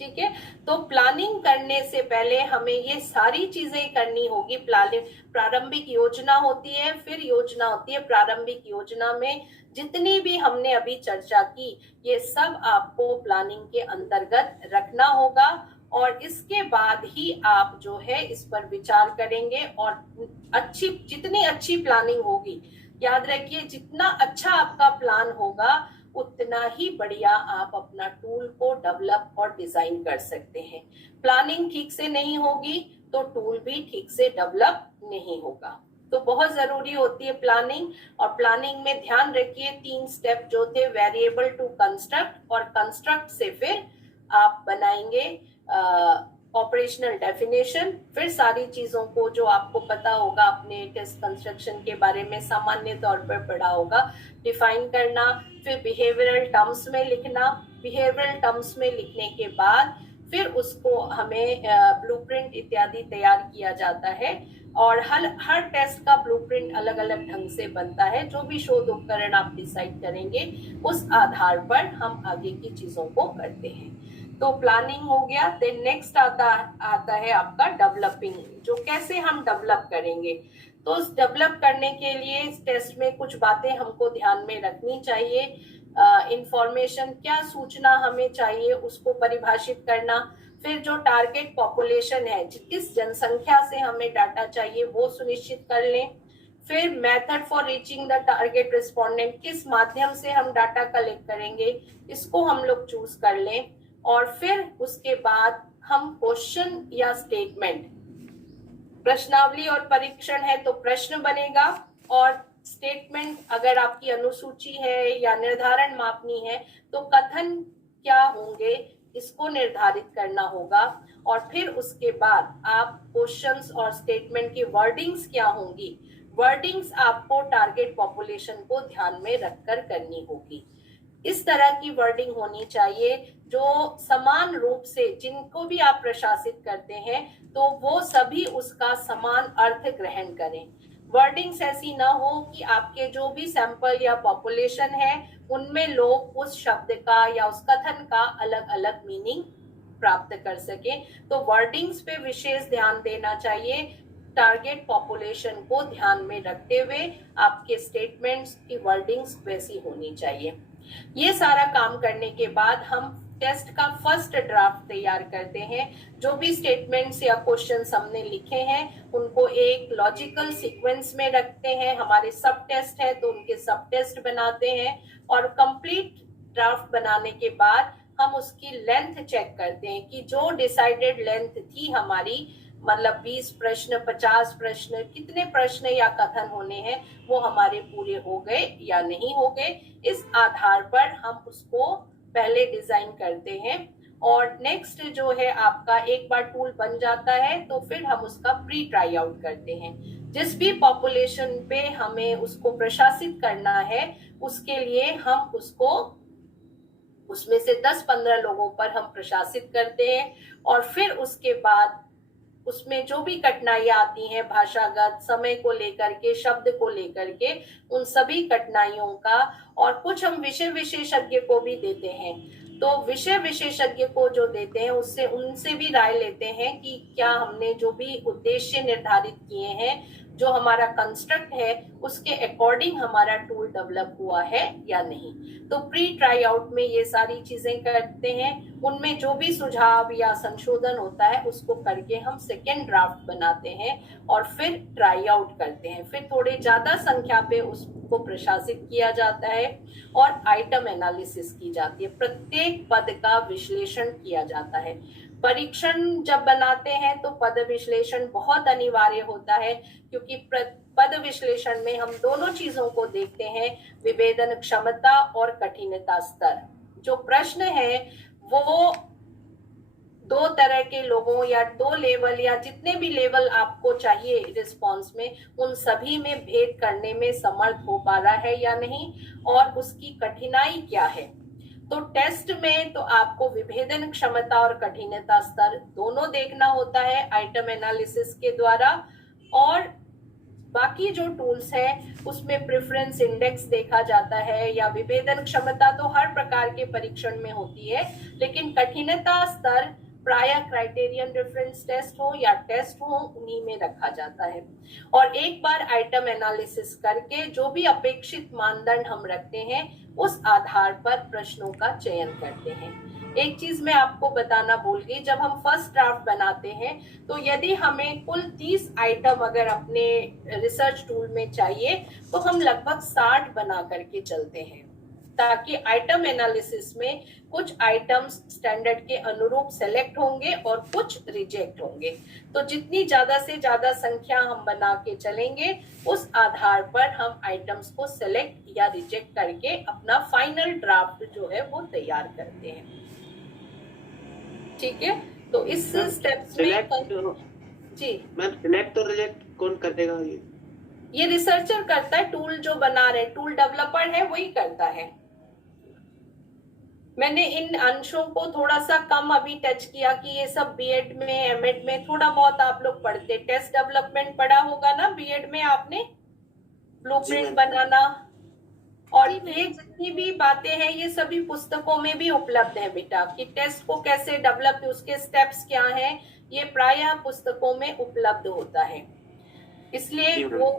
ठीक है, तो प्लानिंग करने से पहले हमें ये सारी चीजें करनी होगी। प्रारंभिक योजना होती है, फिर योजना होती है। प्रारंभिक योजना में जितनी भी हमने अभी चर्चा की, ये सब आपको प्लानिंग के अंतर्गत रखना होगा, और इसके बाद ही आप जो है इस पर विचार करेंगे। और जितनी अच्छी प्लानिंग होगी, याद रखिए जितना अच्छा आपका प्लान होगा उतना ही बढ़िया आप अपना टूल को डेवलप और डिजाइन कर सकते हैं। प्लानिंग ठीक से नहीं होगी तो टूल भी ठीक से डेवलप नहीं होगा। तो बहुत जरूरी होती है प्लानिंग। और प्लानिंग में ध्यान रखिए 3 स्टेप जो थे, वेरिएबल टू कंस्ट्रक्ट, और कंस्ट्रक्ट से फिर आप बनाएंगे ऑपरेशनल डेफिनेशन। फिर सारी चीजों को जो आपको पता होगा, अपने टेस्ट कंस्ट्रक्शन के बारे में सामान्य तौर पर पढ़ा होगा, डिफाइन करना। फिर बिहेवियरल टर्म्स में लिखना। बिहेवियरल टर्म्स में लिखने के बाद फिर उसको हमें ब्लूप्रिंट इत्यादि तैयार किया जाता है। और हर टेस्ट का ब्लूप्रिंट अलग अलग ढंग से बनता है। जो भी शोध उपकरण आप डिसाइड करेंगे उस आधार पर हम आगे की चीजों को करते हैं। तो प्लानिंग हो गया। देन नेक्स्ट आता है आपका डेवलपिंग, जो कैसे हम डेवलप करेंगे। तो डेवलप करने के लिए इस टेस्ट में कुछ बातें हमको ध्यान में रखनी चाहिए। इंफॉर्मेशन, क्या सूचना हमें चाहिए उसको परिभाषित करना। फिर जो टारगेट पॉपुलेशन है, किस जनसंख्या से हमें डाटा चाहिए वो सुनिश्चित कर लें। फिर method for reaching the target respondent, किस माध्यम से हम डाटा कलेक्ट करेंगे इसको हम लोग चूज कर लें। और फिर उसके बाद हम क्वेश्चन या स्टेटमेंट, प्रश्नावली और परीक्षण है तो प्रश्न बनेगा, और स्टेटमेंट अगर आपकी अनुसूची है या निर्धारण मापनी है तो कथन क्या होंगे इसको निर्धारित करना होगा। और फिर उसके बाद आप क्वेश्चंस और स्टेटमेंट की वर्डिंग्स क्या होंगी, वर्डिंग्स आपको टारगेट पॉपुलेशन को ध्यान में रखकर करनी होगी। इस तरह की वर्डिंग होनी चाहिए जो समान रूप से, जिनको भी आप प्रशासित करते हैं तो वो सभी उसका समान अर्थ ग्रहण करें। वर्डिंग्स ऐसी ना हो कि आपके जो भी सैंपल या पॉपुलेशन है उनमें लोग उस शब्द का या उस कथन का अलग अलग मीनिंग प्राप्त कर सके। तो वर्डिंग्स पे विशेष ध्यान देना चाहिए। टारगेट पॉपुलेशन को ध्यान में रखते हुए आपके स्टेटमेंट्स की वर्डिंग्स वैसी होनी चाहिए। ये सारा काम करने के बाद हम टेस्ट का फर्स्ट ड्राफ्ट तैयार करते हैं। जो भी स्टेटमेंट्स या क्वेश्चंस हमने लिखे हैं उनको एक लॉजिकल सीक्वेंस में रखते हैं। हमारे सब टेस्ट है तो उनके सब टेस्ट बनाते हैं। और कंप्लीट ड्राफ्ट बनाने के बाद हम उसकी लेंथ चेक करते हैं कि जो डिसाइडेड लेंथ थी हमारी मतलब 20 प्रश्न, 50 प्रश्न, कितने प्रश्न या कथन होने हैं वो हमारे पूरे हो गए या नहीं हो गए, इस आधार पर हम उसको पहले डिजाइन करते हैं। और नेक्स्ट जो है आपका, एक बार टूल बन जाता है तो फिर हम उसका प्री ट्राई आउट करते हैं। जिस भी पॉपुलेशन पे हमें उसको प्रशासित करना है उसके लिए हम उसको उसमें से 10-15 लोगों पर हम प्रशासित करते हैं। और फिर उसके बाद उसमें जो भी कठिनाइयां आती हैं भाषागत, समय को लेकर के, शब्द को लेकर के, उन सभी कठिनाइयों का, और कुछ हम विषय विशेषज्ञ को भी देते हैं। तो विषय विशेषज्ञ को जो देते हैं उससे उनसे भी राय लेते हैं कि क्या हमने जो भी उद्देश्य निर्धारित किए हैं, जो हमारा कंस्ट्रक्ट है, उसके अकॉर्डिंग हमारा टूल डेवलप हुआ है या नहीं। तो प्री ट्राई आउट में ये सारी चीजें करते हैं, उनमें जो भी सुझाव या संशोधन होता है उसको करके हम सेकेंड ड्राफ्ट बनाते हैं और फिर ट्राई आउट करते हैं। फिर थोड़े ज्यादा संख्या पे उसको प्रशासित किया जाता है और आइटम एनालिसिस की जाती है, प्रत्येक पद का विश्लेषण किया जाता है। परीक्षण जब बनाते हैं तो पद विश्लेषण बहुत अनिवार्य होता है, क्योंकि पद विश्लेषण में हम दोनों चीजों को देखते हैं, विभेदन क्षमता और कठिनता स्तर। जो प्रश्न है वो दो तरह के लोगों या दो लेवल या जितने भी लेवल आपको चाहिए रिस्पॉन्स में, उन सभी में भेद करने में समर्थ हो पा रहा है या नहीं, और उसकी कठिनाई क्या है। तो टेस्ट में तो आपको विभेदन क्षमता और कठिनता स्तर दोनों देखना होता है आइटम एनालिसिस के द्वारा। और बाकी जो टूल्स है उसमें प्रेफरेंस इंडेक्स देखा जाता है, या विभेदन क्षमता तो हर प्रकार के परीक्षण में होती है, लेकिन कठिनता स्तर प्रायः क्राइटेरियन रेफरेंस टेस्ट हो या टेस्ट हो उन्हीं में रखा जाता है। और एक बार आइटम एनालिसिस करके जो भी अपेक्षित मानदंड हम रखते हैं उस आधार पर प्रश्नों का चयन करते हैं। एक चीज मैं आपको बताना भूल गई, जब हम फर्स्ट ड्राफ्ट बनाते हैं तो यदि हमें कुल 30 आइटम अगर अपने रिसर्च टूल में चाहिए तो हम लगभग 60 बना करके चलते हैं, ताकि आइटम एनालिसिस में कुछ आइटम्स स्टैंडर्ड के अनुरूप सेलेक्ट होंगे और कुछ रिजेक्ट होंगे। तो जितनी ज्यादा से ज्यादा संख्या हम बना के चलेंगे उस आधार पर हम आइटम्स को सेलेक्ट या रिजेक्ट करके अपना फाइनल ड्राफ्ट जो है वो तैयार करते हैं। ठीक है, तो इस स्टेप्स में जी मैम सिलेक्ट और रिजेक्ट कौन कर देगा? ये रिसर्चर करता है, टूल जो बना रहे, टूल डेवलपर है वही करता है। मैंने इन अंशों को थोड़ा सा कम अभी टच किया कि ये सब बीएड में, एमएड में थोड़ा बहुत आप लोग पढ़ते, टेस्ट डेवलपमेंट पढ़ा होगा ना बीएड में आपने, ब्लूप्रिंट बनाना, और ये जितनी भी बातें हैं ये सभी पुस्तकों में भी उपलब्ध है बेटा, कि टेस्ट को कैसे डेवलप, उसके स्टेप्स क्या हैं, ये प्रायः पुस्तकों में उपलब्ध होता है। इसलिए वो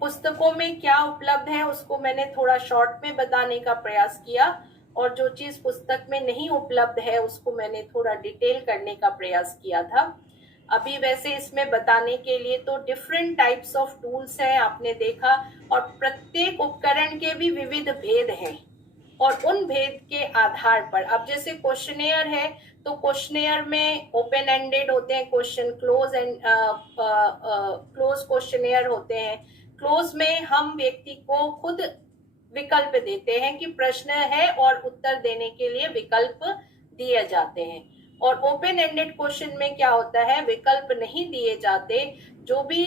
पुस्तकों में क्या उपलब्ध है उसको मैंने थोड़ा शॉर्ट में बताने का प्रयास किया, और जो चीज पुस्तक में नहीं उपलब्ध है उसको मैंने थोड़ा डिटेल करने का प्रयास किया था। अभी वैसे इसमें बताने के लिए तो डिफरेंट टाइप्स ऑफ टूल्स हैं, आपने देखा, और प्रत्येक उपकरण के भी विविध भेद हैं, और उन भेद के आधार पर अब जैसे क्वेश्चनेयर है तो क्वेश्चनेयर में ओपन एंडेड होते हैं question, close and close questionnaire होते हैं। क्लोज में हम व्यक्ति को खुद विकल्प देते हैं कि प्रश्न है और उत्तर देने के लिए विकल्प दिए जाते हैं, और ओपन एंडेड क्वेश्चन में क्या होता है, विकल्प नहीं दिए जाते, जो भी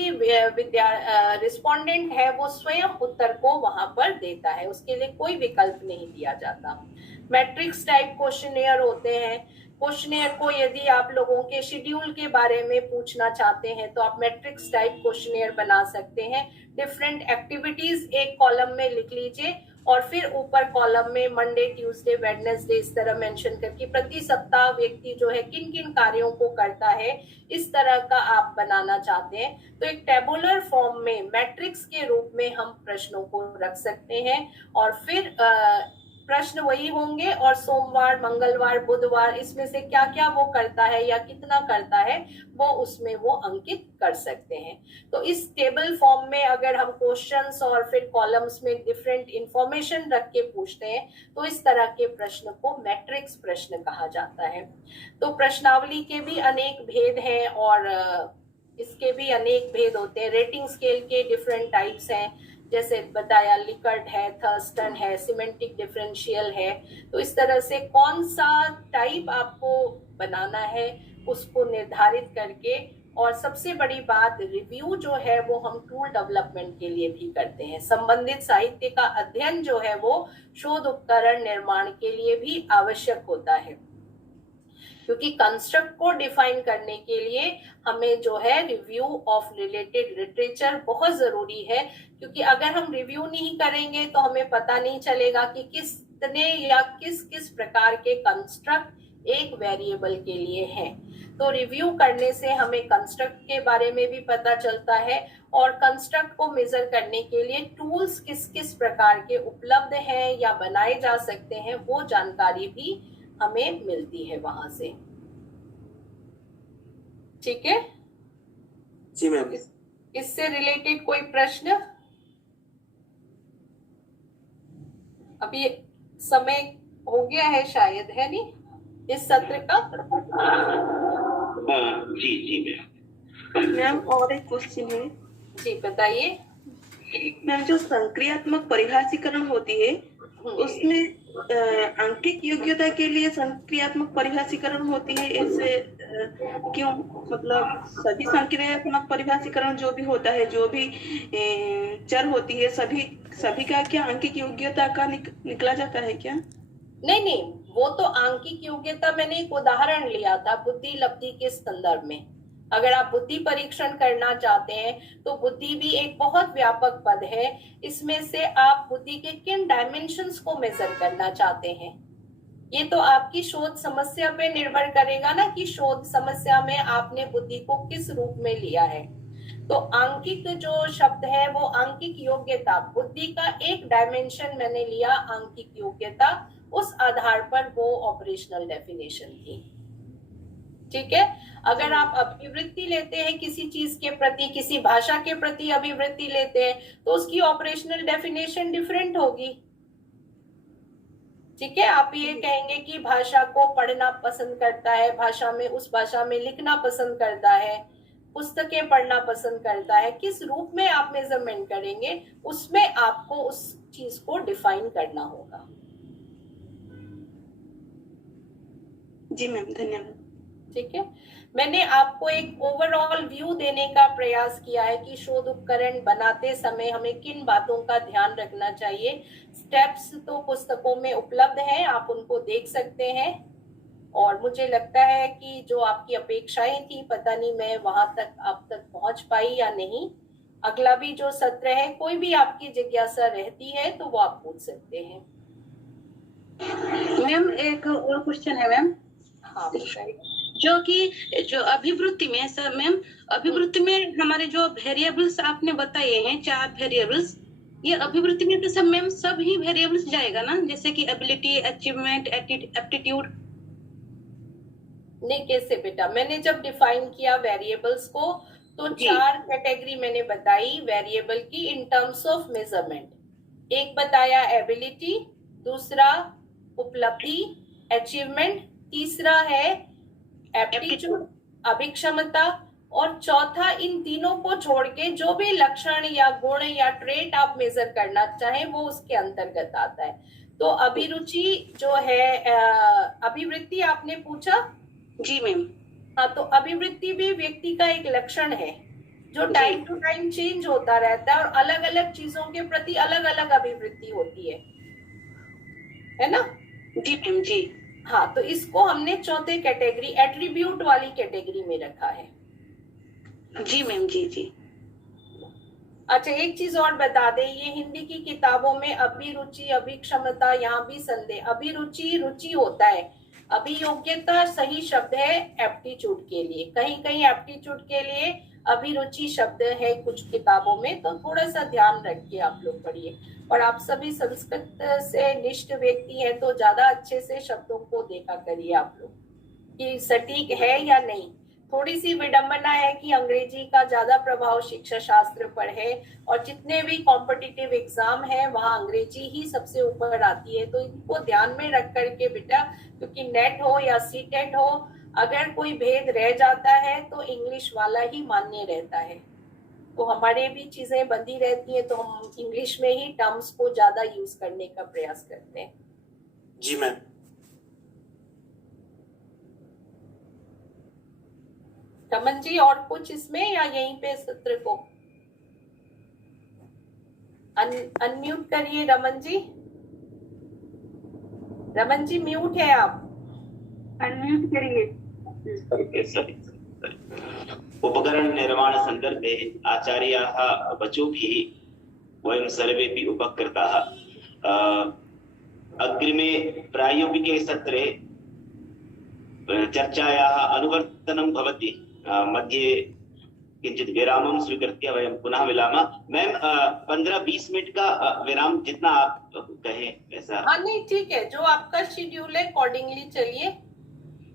रिस्पोंडेंट है वो स्वयं उत्तर को वहां पर देता है, उसके लिए कोई विकल्प नहीं दिया जाता। मैट्रिक्स टाइप क्वेश्चनेयर होते हैं, क्वेश्चनेयर को यदि आप लोगों के शेड्यूल के बारे में पूछना चाहते हैं तो आप मैट्रिक्स टाइप क्वेश्चनेयर बना सकते हैं। डिफरेंट एक्टिविटीज एक कॉलम में लिख लीजिए और फिर ऊपर कॉलम में मंडे, ट्यूसडे, वेडनेसडे इस तरह मेंशन करके प्रति सप्ताह व्यक्ति जो है किन किन कार्यों को करता है, इस तरह का आप बनाना चाहते हैं तो एक टेबुलर फॉर्म में मैट्रिक्स के रूप में हम प्रश्नों को रख सकते हैं, और फिर प्रश्न वही होंगे, और सोमवार, मंगलवार, बुधवार इसमें से क्या क्या वो करता है या कितना करता है वो उसमें वो अंकित कर सकते हैं। तो इस टेबल फॉर्म में अगर हम क्वेश्चंस और फिर कॉलम्स में डिफरेंट इंफॉर्मेशन रख के पूछते हैं तो इस तरह के प्रश्न को मैट्रिक्स प्रश्न कहा जाता है। तो प्रश्नावली के भी अनेक भेद हैं, और इसके भी अनेक भेद होते हैं। रेटिंग स्केल के डिफरेंट टाइप्स हैं, जैसे बताया लिकर्ट है, थर्स्टन है, सिमेंटिक डिफरेंशियल है। तो इस तरह से कौन सा टाइप आपको बनाना है उसको निर्धारित करके, और सबसे बड़ी बात रिव्यू जो है वो हम टूल डेवलपमेंट के लिए भी करते हैं। संबंधित साहित्य का अध्ययन जो है वो शोध उपकरण निर्माण के लिए भी आवश्यक होता है, क्योंकि कंस्ट्रक्ट को डिफाइन करने के लिए हमें जो है रिव्यू ऑफ रिलेटेड लिटरेचर बहुत जरूरी है। क्योंकि अगर हम रिव्यू नहीं करेंगे तो हमें पता नहीं चलेगा कि कितने या किस किस प्रकार के कंस्ट्रक्ट एक वेरिएबल के लिए हैं। तो रिव्यू करने से हमें कंस्ट्रक्ट के बारे में भी पता चलता है, और कंस्ट्रक्ट को मेजर करने के लिए टूल्स किस किस प्रकार के उपलब्ध हैं या बनाए जा सकते हैं वो जानकारी भी हमें मिलती है वहां से। ठीक है जी मैम। इससे रिलेटेड कोई प्रश्न? अभी समय हो गया है शायद, है नहीं, इस सत्र का? जी जी मैम और एक क्वेश्चन है। जी बताइए। मैम जो संक्रियात्मक परिभाषीकरण होती है उसमें आंकिक योग्यता के लिए संक्रियात्मक परिभाषीकरण होती है, ऐसे क्यों? मतलब सभी संक्रियात्मक परिभाषीकरण जो भी होता है, जो भी चर होती है, सभी का क्या आंकिक योग्यता का निकला जाता है क्या? नहीं नहीं, वो तो आंकिक योग्यता मैंने एक उदाहरण लिया था बुद्धि लब्धि के संदर्भ में। अगर आप बुद्धि परीक्षण करना चाहते हैं तो बुद्धि भी एक बहुत व्यापक पद है। इसमें से आप बुद्धि के किन डायमेंशंस को मेजर करना चाहते हैं, ये तो आपकी शोध समस्या पे निर्भर करेगा ना, कि शोध समस्या में आपने बुद्धि को किस रूप में लिया है। तो आंकिक जो शब्द है वो आंकिक योग्यता, बुद्धि का एक डायमेंशन मैंने लिया आंकिक योग्यता, उस आधार पर वो ऑपरेशनल डेफिनेशन थी। ठीक है। अगर आप अभिवृत्ति लेते हैं किसी चीज के प्रति, किसी भाषा के प्रति अभिवृत्ति लेते हैं, तो उसकी ऑपरेशनल डेफिनेशन डिफरेंट होगी। ठीक है। आप ये कहेंगे कि भाषा को पढ़ना पसंद करता है, भाषा में उस भाषा में लिखना पसंद करता है, पुस्तकें पढ़ना पसंद करता है, किस रूप में आप मेजरमेंट करेंगे उसमें आपको उस चीज को डिफाइन करना होगा। जी मैम, धन्यवाद। ठीक है। मैंने आपको एक ओवरऑल व्यू देने का प्रयास किया है कि शोध उपकरण बनाते समय हमें किन बातों का ध्यान रखना चाहिए। स्टेप्स तो पुस्तकों में उपलब्ध हैं, आप उनको देख सकते हैं। और मुझे लगता है कि जो आपकी अपेक्षाएं थी, पता नहीं मैं वहां तक आप तक पहुंच पाई या नहीं। अगला भी जो सत्र है, कोई भी आपकी जिज्ञासा रहती है तो वो आप पूछ सकते हैं। मैम एक और क्वेश्चन है मैम। हाँ बताइए। जो अभिवृत्ति में सर मैम, अभिवृत्ति में हमारे जो वेरिएबल्स आपने बताए हैं 4 वेरिएबल्स, ये अभिवृत्ति में तो सब मैम सब ही वेरिएबल्स जाएगा ना, जैसे कि एबिलिटी, अचीवमेंट, एप्टीट्यूड? नहीं, कैसे बेटा? मैंने जब डिफाइन किया वेरिएबल्स को तो 4 कैटेगरी मैंने बताई वेरिएबल की इन टर्म्स ऑफ मेजरमेंट। एक बताया एबिलिटी, दूसरा उपलब्धि अचीवमेंट, तीसरा है एप्टीट्यूड अभिक्षमता, और चौथा इन तीनों को छोड़ के जो भी लक्षण या गुण या ट्रेट आप मेजर करना चाहें वो उसके अंतर्गत आता है। तो अभिरुचि जो है, अभिवृत्ति आपने पूछा? जी मैम। हाँ, तो अभिवृत्ति भी व्यक्ति का एक लक्षण है जो टाइम टू टाइम चेंज होता रहता है, और अलग अलग चीजों के प्रति अलग अलग अभिवृत्ति होती है ना? जी मैम जी। हाँ, तो इसको हमने चौथे कैटेगरी एट्रीब्यूट वाली कैटेगरी में रखा है। जी मैम जी जी। अच्छा, एक चीज और बता दें, ये हिंदी की किताबों में अभिरुचि अभिक्षमता, यहाँ भी संदेह, अभिरुचि रुचि होता है, अभियोग्यता सही शब्द है एप्टीट्यूड के लिए, कहीं कहीं एप्टीट्यूड के लिए अभिरुचि शब्द है कुछ किताबों में, तो थोड़ा सा ध्यान रख के आप लोग पढ़िए। और आप सभी संस्कृत से निष्ठ व्यक्ति हैं तो ज्यादा अच्छे से शब्दों को देखा करिए आप लोग कि सटीक है या नहीं। थोड़ी सी विडंबना है कि अंग्रेजी का ज्यादा प्रभाव शिक्षा शास्त्र पर है, और जितने भी कॉम्पिटिटिव एग्जाम है वहाँ अंग्रेजी ही सबसे ऊपर आती है, तो इनको ध्यान में रख करके बेटा, क्योंकि नेट हो या सीटेट हो, अगर कोई भेद रह जाता है तो इंग्लिश वाला ही मान्य रहता है। तो हमारे भी चीजें बंदी रहती हैं तो हम इंग्लिश में ही टर्म्स को ज्यादा यूज करने का प्रयास करते हैं। जी मैम। रमन जी और कुछ इसमें या यहीं पे सत्र को अनम्यूट करिए रमन जी। रमन जी म्यूट है आप, अनम्यूट करिए। उपकरण निर्माण संदर्भे आचार्याः वचोभिः वयं सर्वेपि उपकृताः। अग्रिमे प्रायोगिके सत्रे चर्चायाः अनुवर्तनं भवति। मध्ये किंचित विरामं स्वीकृत्य वयं पुनः मिलामः। मैम 15-20 मिनट का विराम जितना आप कहें वैसा। हाँ नहीं ठीक है, जो आपका शेड्यूल है अकॉर्डिंगली चलिए।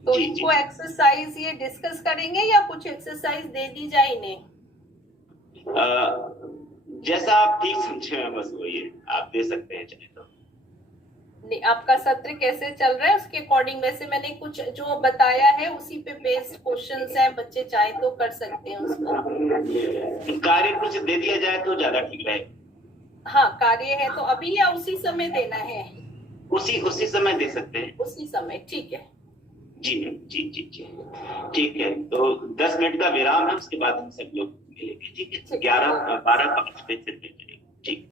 तो जी, इनको जी। एक्सरसाइज ये डिस्कस करेंगे या कुछ एक्सरसाइज दे दी जाए इन्हें? जैसा आप ठीक समझे मैम, बस वही है, आप दे सकते हैं चाहे तो। नहीं, आपका सत्र कैसे चल रहा है उसके अकॉर्डिंग वैसे मैंने कुछ जो बताया है उसी पे बेस्ड क्वेश्चंस हैं, बच्चे चाहे तो कर सकते हैं उसको। कार्य कुछ दे दिया जाए तो ज्यादा ठीक रहेगा। हाँ कार्य है तो अभी या उसी समय देना है? उसी समय दे सकते हैं। उसी समय ठीक है। जी जी जी जी ठीक है। तो 10 मिनट का विराम है, उसके बाद हम सब लोग मिलेंगे। ठीक है, 11-12-5 पे चलेंगे। ठीक।